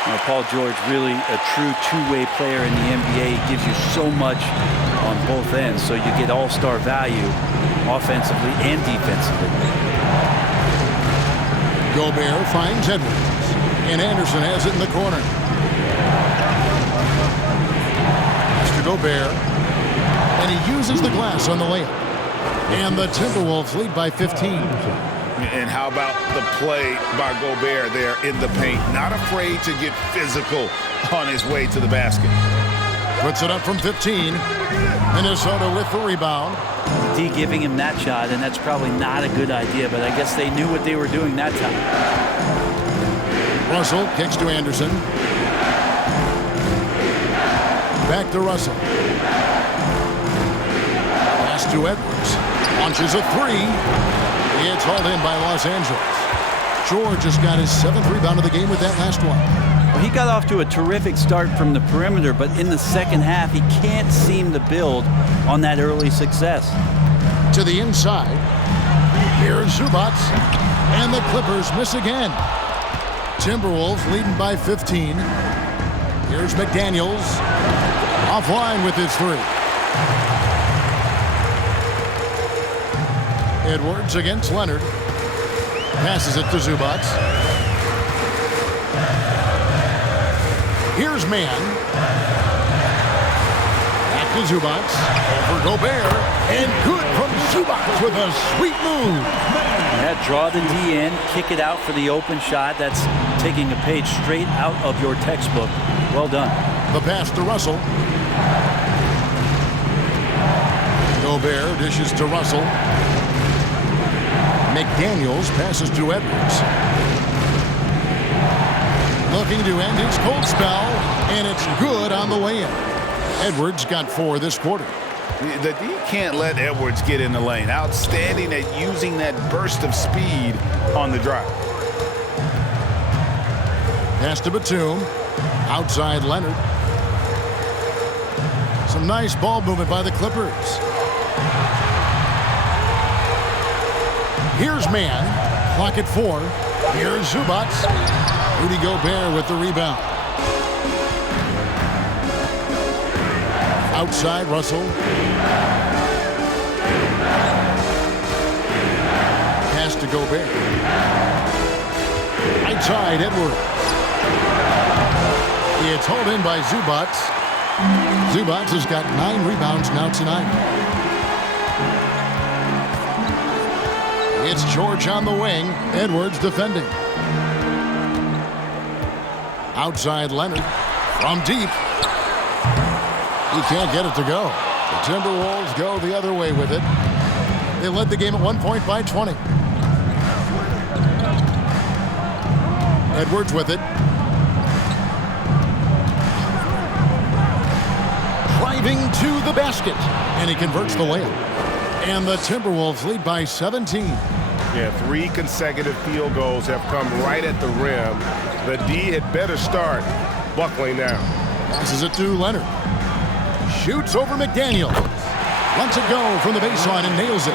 You know, Paul George, really a true two-way player in the NBA. He gives you so much on both ends, so you get all-star value offensively and defensively. Gobert finds Edwards, and Anderson has it in the corner. Mr. Gobert, and he uses the glass on the layup. And the Timberwolves lead by 15. And how about the play by Gobert there in the paint? Not afraid to get physical on his way to the basket. Puts it up from 15. Minnesota with the rebound. D giving him that shot, and that's probably not a good idea, but I guess they knew what they were doing that time. Russell kicks to Anderson. Back to Russell. Pass to Edwards. Launches a three. It's hauled in by Los Angeles. George has got his 7th rebound of the game with that last one. Well, he got off to a terrific start from the perimeter, but in the second half, he can't seem to build on that early success. To the inside. Here's Zubats. And the Clippers miss again. Timberwolves leading by 15. Here's McDaniels. Offline with his three. Edwards against Leonard. Passes it to Zubats. Here's man. Back to Zubats. Over Gobert. And good from Zubats with a sweet move. Yeah, draw the D in, kick it out for the open shot. That's taking a page straight out of your textbook. Well done. The pass to Russell. Gobert dishes to Russell. McDaniels passes to Edwards. Looking to end his cold spell, and it's good on the way in. Edwards got 4 this quarter. The D can't let Edwards get in the lane. Outstanding at using that burst of speed on the drive. Pass to Batum. Outside Leonard. Some nice ball movement by the Clippers. Here's Mann. Clock at 4. Here's Zubac. Rudy Gobert with the rebound. Outside Russell. Pass to Gobert. Outside Edwards. It's hauled in by Zubac. Zubac has got 9 rebounds now tonight. It's George on the wing. Edwards defending. Outside Leonard. From deep. He can't get it to go. The Timberwolves go the other way with it. They led the game at 1 point by 20. Edwards with it. Driving to the basket. And he converts the layup. And the Timberwolves lead by 17. Yeah, 3 consecutive field goals have come right at the rim. The D had better start buckling down. Passes it to Leonard. Shoots over McDaniel. Lets it go from the baseline and nails it.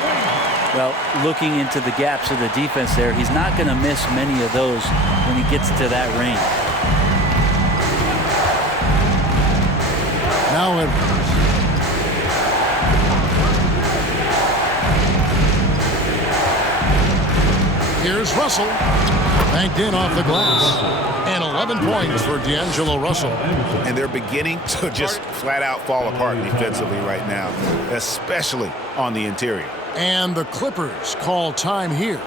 Well, looking into the gaps of the defense there, he's not going to miss many of those when he gets to that range. Now Edwards. Here's Russell. Banked in off the glass. And 11 points for D'Angelo Russell. And they're beginning to just flat out fall apart defensively right now, especially on the interior. And the Clippers call time here.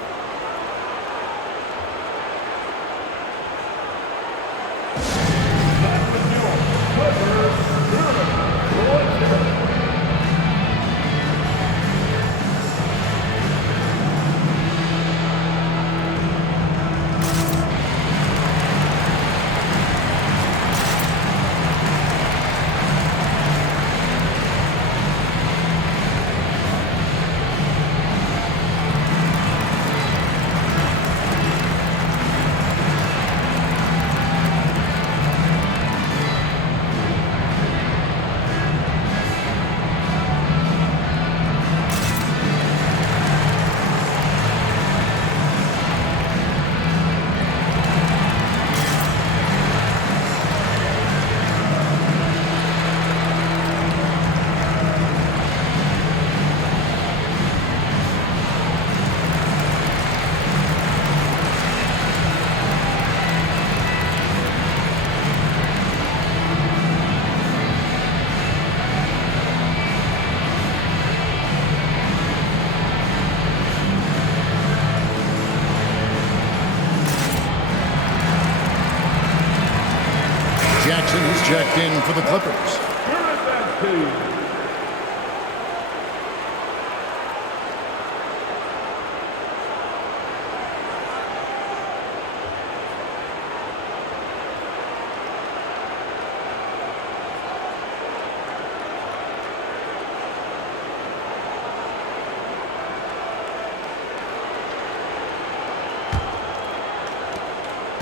Jackson's checked in for the Clippers.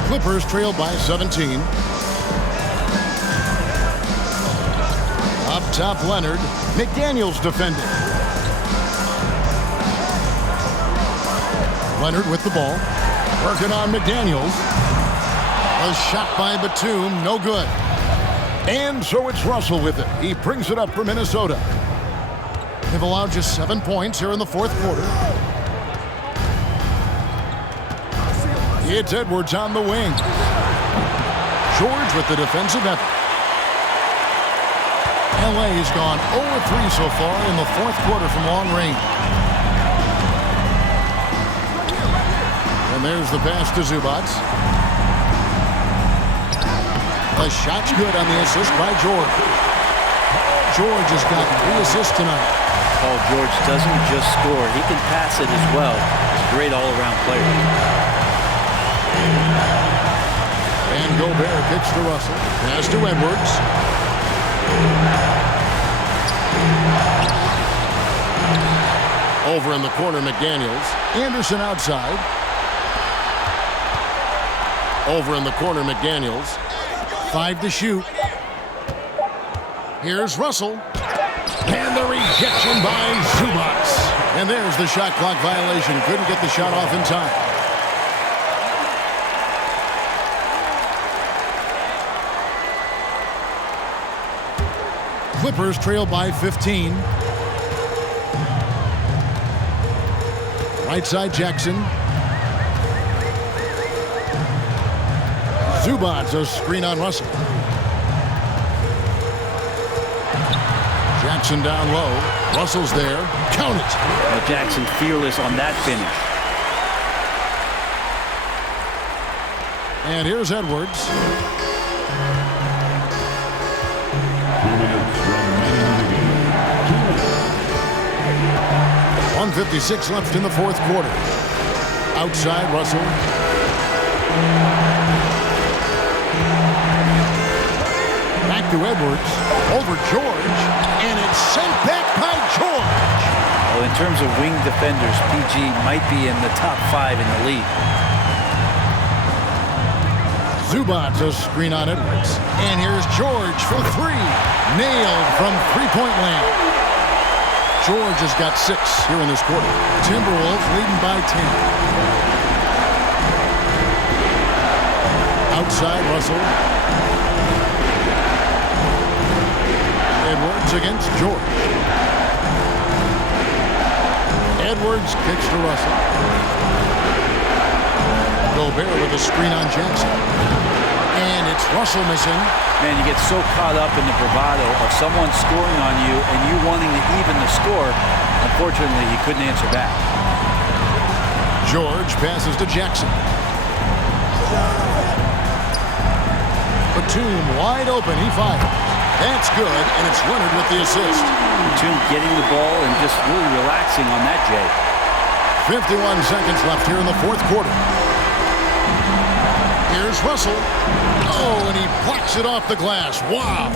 Clippers trail by 17. Up top, Leonard. McDaniels defending. Leonard with the ball. Working on McDaniels. A shot by Batum, no good. And so it's Russell with it. He brings it up for Minnesota. They've allowed just 7 points here in the fourth quarter. It's Edwards on the wing. George with the defensive effort. LA has gone 0-3 so far in the fourth quarter from long range. And there's the pass to Zubac. The shot's good on the assist by George. George has got 3 assists tonight. Paul George doesn't just score. He can pass it as well. He's a great all-around player. And Gobert kicks to Russell. Pass to Edwards. Over in the corner, McDaniels. Anderson outside. Over in the corner, McDaniels. 5 to shoot. Here's Russell. And the rejection by Zubats. And there's the shot clock violation. Couldn't get the shot off in time. Clippers trail by 15. Right side, Jackson. Zubats, a screen on Russell. Jackson down low. Russell's there. Count it. Well, Jackson fearless on that finish. And here's Edwards. 1:56 left in the fourth quarter. Outside, Russell. Back to Edwards. Over George. And it's sent back by George. Well, in terms of wing defenders, PG might be in the top 5 in the league. Zubats, a screen on Edwards. And here's George for 3. Nailed from three-point land. George has got 6 here in this quarter. Timberwolves leading by 10. Outside, Russell. Edwards against George. Edwards kicks to Russell. Gobert with a screen on Jackson. And it's Russell missing. Man, you get so caught up in the bravado of someone scoring on you and you wanting to even the score. Unfortunately, he couldn't answer back. George passes to Jackson. Batum wide open. He fires. That's good, and it's Leonard with the assist. Batum getting the ball and just really relaxing on that, Jay. 51 seconds left here in the fourth quarter. Here's Russell. Oh, and he blocks it off the glass. Wow.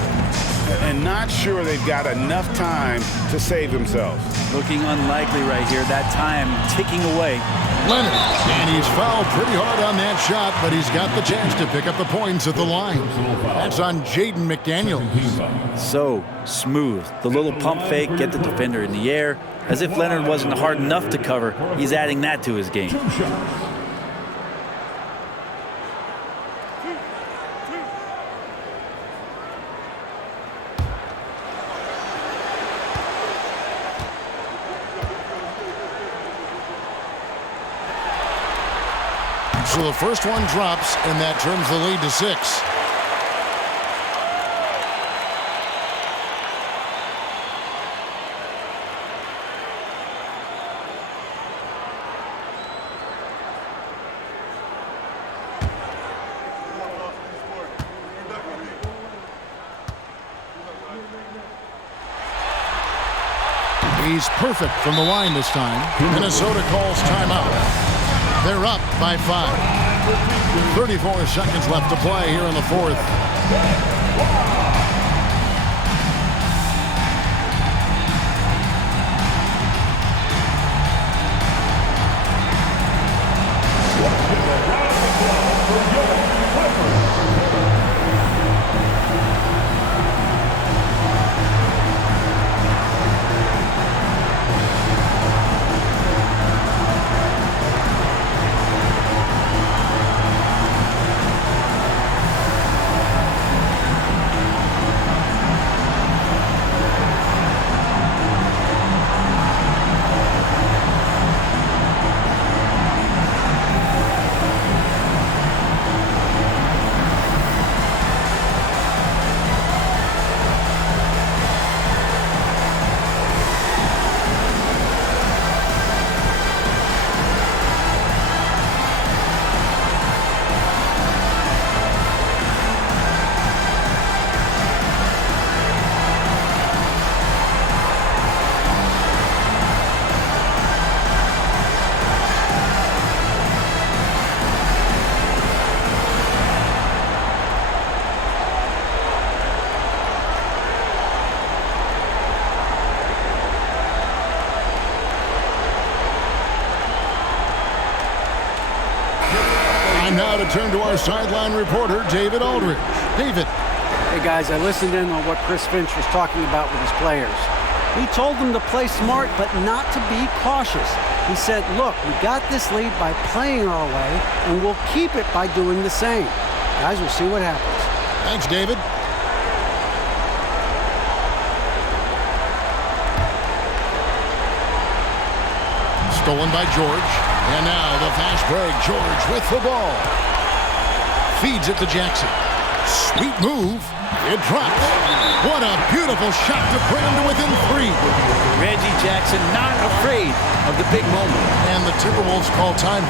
And not sure they've got enough time to save themselves. Looking unlikely right here. That time ticking away. Leonard. And he's fouled pretty hard on that shot, but he's got the chance to pick up the points at the line. That's on Jaden McDaniels. So smooth. The little pump fake, get the defender in the air. As if Leonard wasn't hard enough to cover, he's adding that to his game. So the first one drops, and that turns the lead to 6. He's perfect from the line this time. Minnesota calls timeout. They're up by 5. 34 seconds left to play here in the fourth. turn to our sideline reporter, David Aldridge. David. Hey, guys, I listened in on what Chris Finch was talking about with his players. He told them to play smart, but not to be cautious. He said, look, we got this lead by playing our way, and we'll keep it by doing the same. Guys, we'll see what happens. Thanks, David. Stolen by George. And now the fast break. George with the ball. Feeds it to Jackson. Sweet move. It drops. What a beautiful shot to bring him to within 3. Reggie Jackson not afraid of the big moment. And the Timberwolves call time.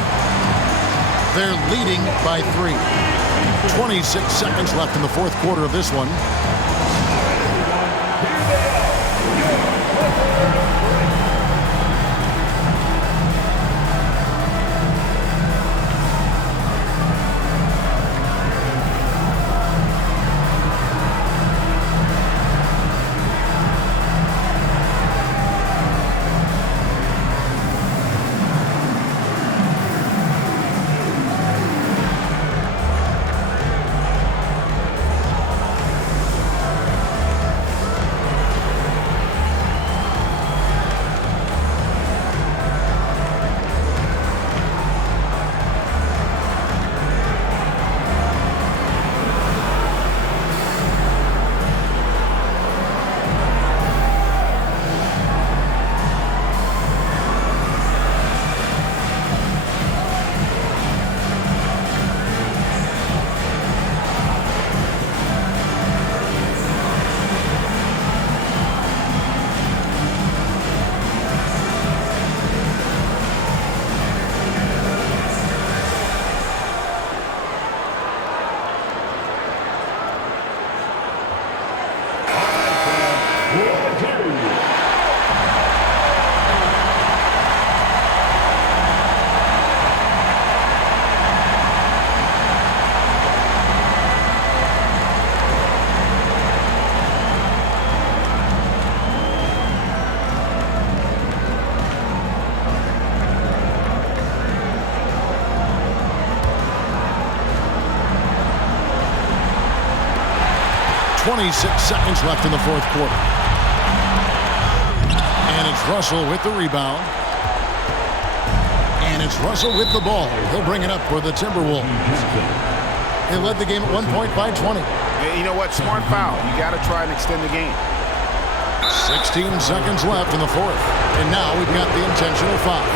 They're leading by 3. 26 seconds left in the fourth quarter of this one. Seconds left in the fourth quarter. And it's Russell with the rebound. And it's Russell with the ball. He'll bring it up for the Timberwolves. They led the game at 1 point by 20. Yeah, you know what? Smart foul. You got to try and extend the game. 16 seconds left in the fourth. And now we've got the intentional foul.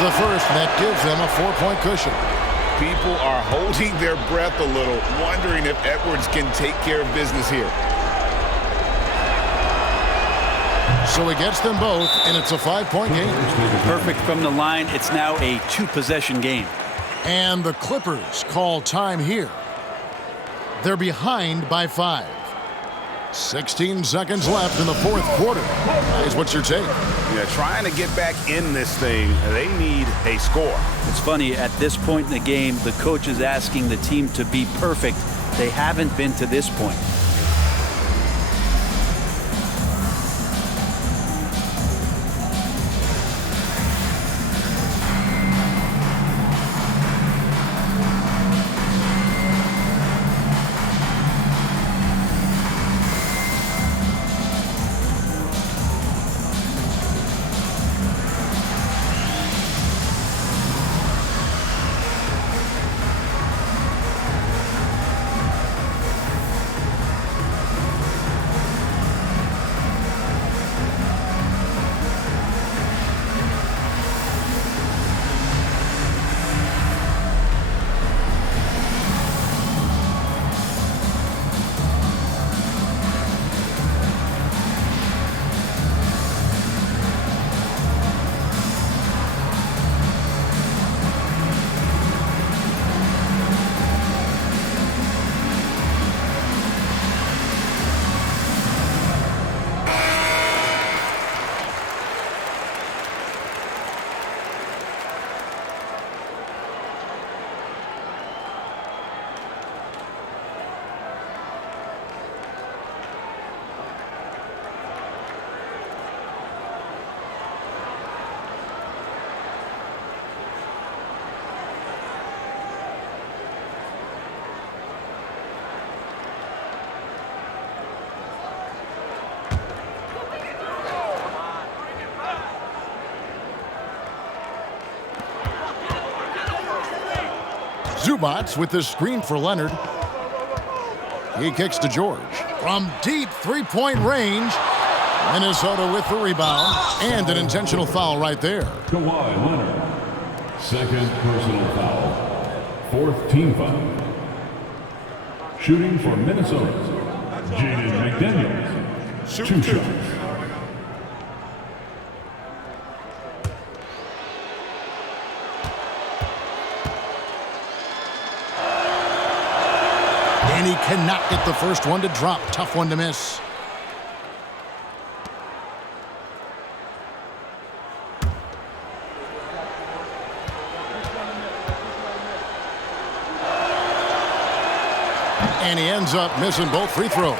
The first, and that gives them a 4-point cushion. People are holding their breath a little, wondering if Edwards can take care of business here. So he gets them both, and it's a 5-point game. Perfect from the line. It's now a 2-possession game. And the Clippers call time here. They're behind by 5. 16 seconds left in the fourth quarter. Guys, what's your take? Yeah, trying to get back in this thing, they need a score. It's funny, at this point in the game, the coach is asking the team to be perfect. They haven't been to this point. Zubats with the screen for Leonard. He kicks to George. From deep three-point range, Minnesota with the rebound and an intentional foul right there. Kawhi Leonard. Second personal foul. Fourth team foul. Shooting for Minnesota, Jaden McDaniels. 2 shots. And he cannot get the first one to drop. Tough one to miss. And he ends up missing both free throws.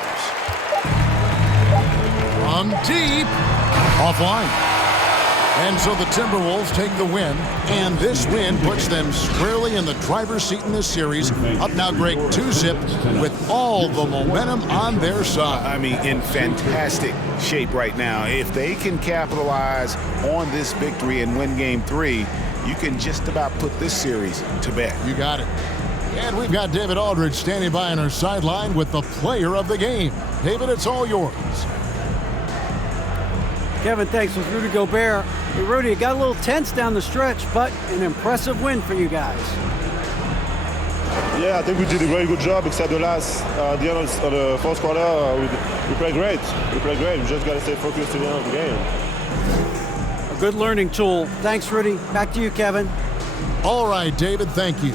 From deep, offline. And so the Timberwolves take the win, and this win puts them squarely in the driver's seat in this series. Up now, Greg, 2-zip with all the momentum on their side. I mean, in fantastic shape right now. If they can capitalize on this victory and win Game 3, you can just about put this series to bed. You got it. And we've got David Aldridge standing by on our sideline with the player of the game. David, it's all yours. Kevin, thanks. With Rudy Gobert. Hey, Rudy, it got a little tense down the stretch, but an impressive win for you guys. Yeah, I think we did a very good job, except the end of the fourth quarter, we played great. We played great. We just got to stay focused to the end of the game. A good learning tool. Thanks, Rudy. Back to you, Kevin. All right, David, thank you.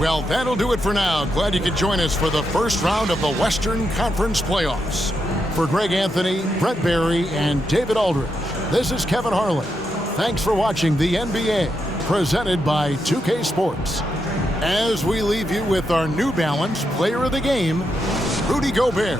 Well, that'll do it for now. Glad you could join us for the first round of the Western Conference playoffs. For Greg Anthony, Brett Barry, and David Aldridge, this is Kevin Harlan. Thanks for watching the NBA, presented by 2K Sports. As we leave you with our New Balance player of the game, Rudy Gobert.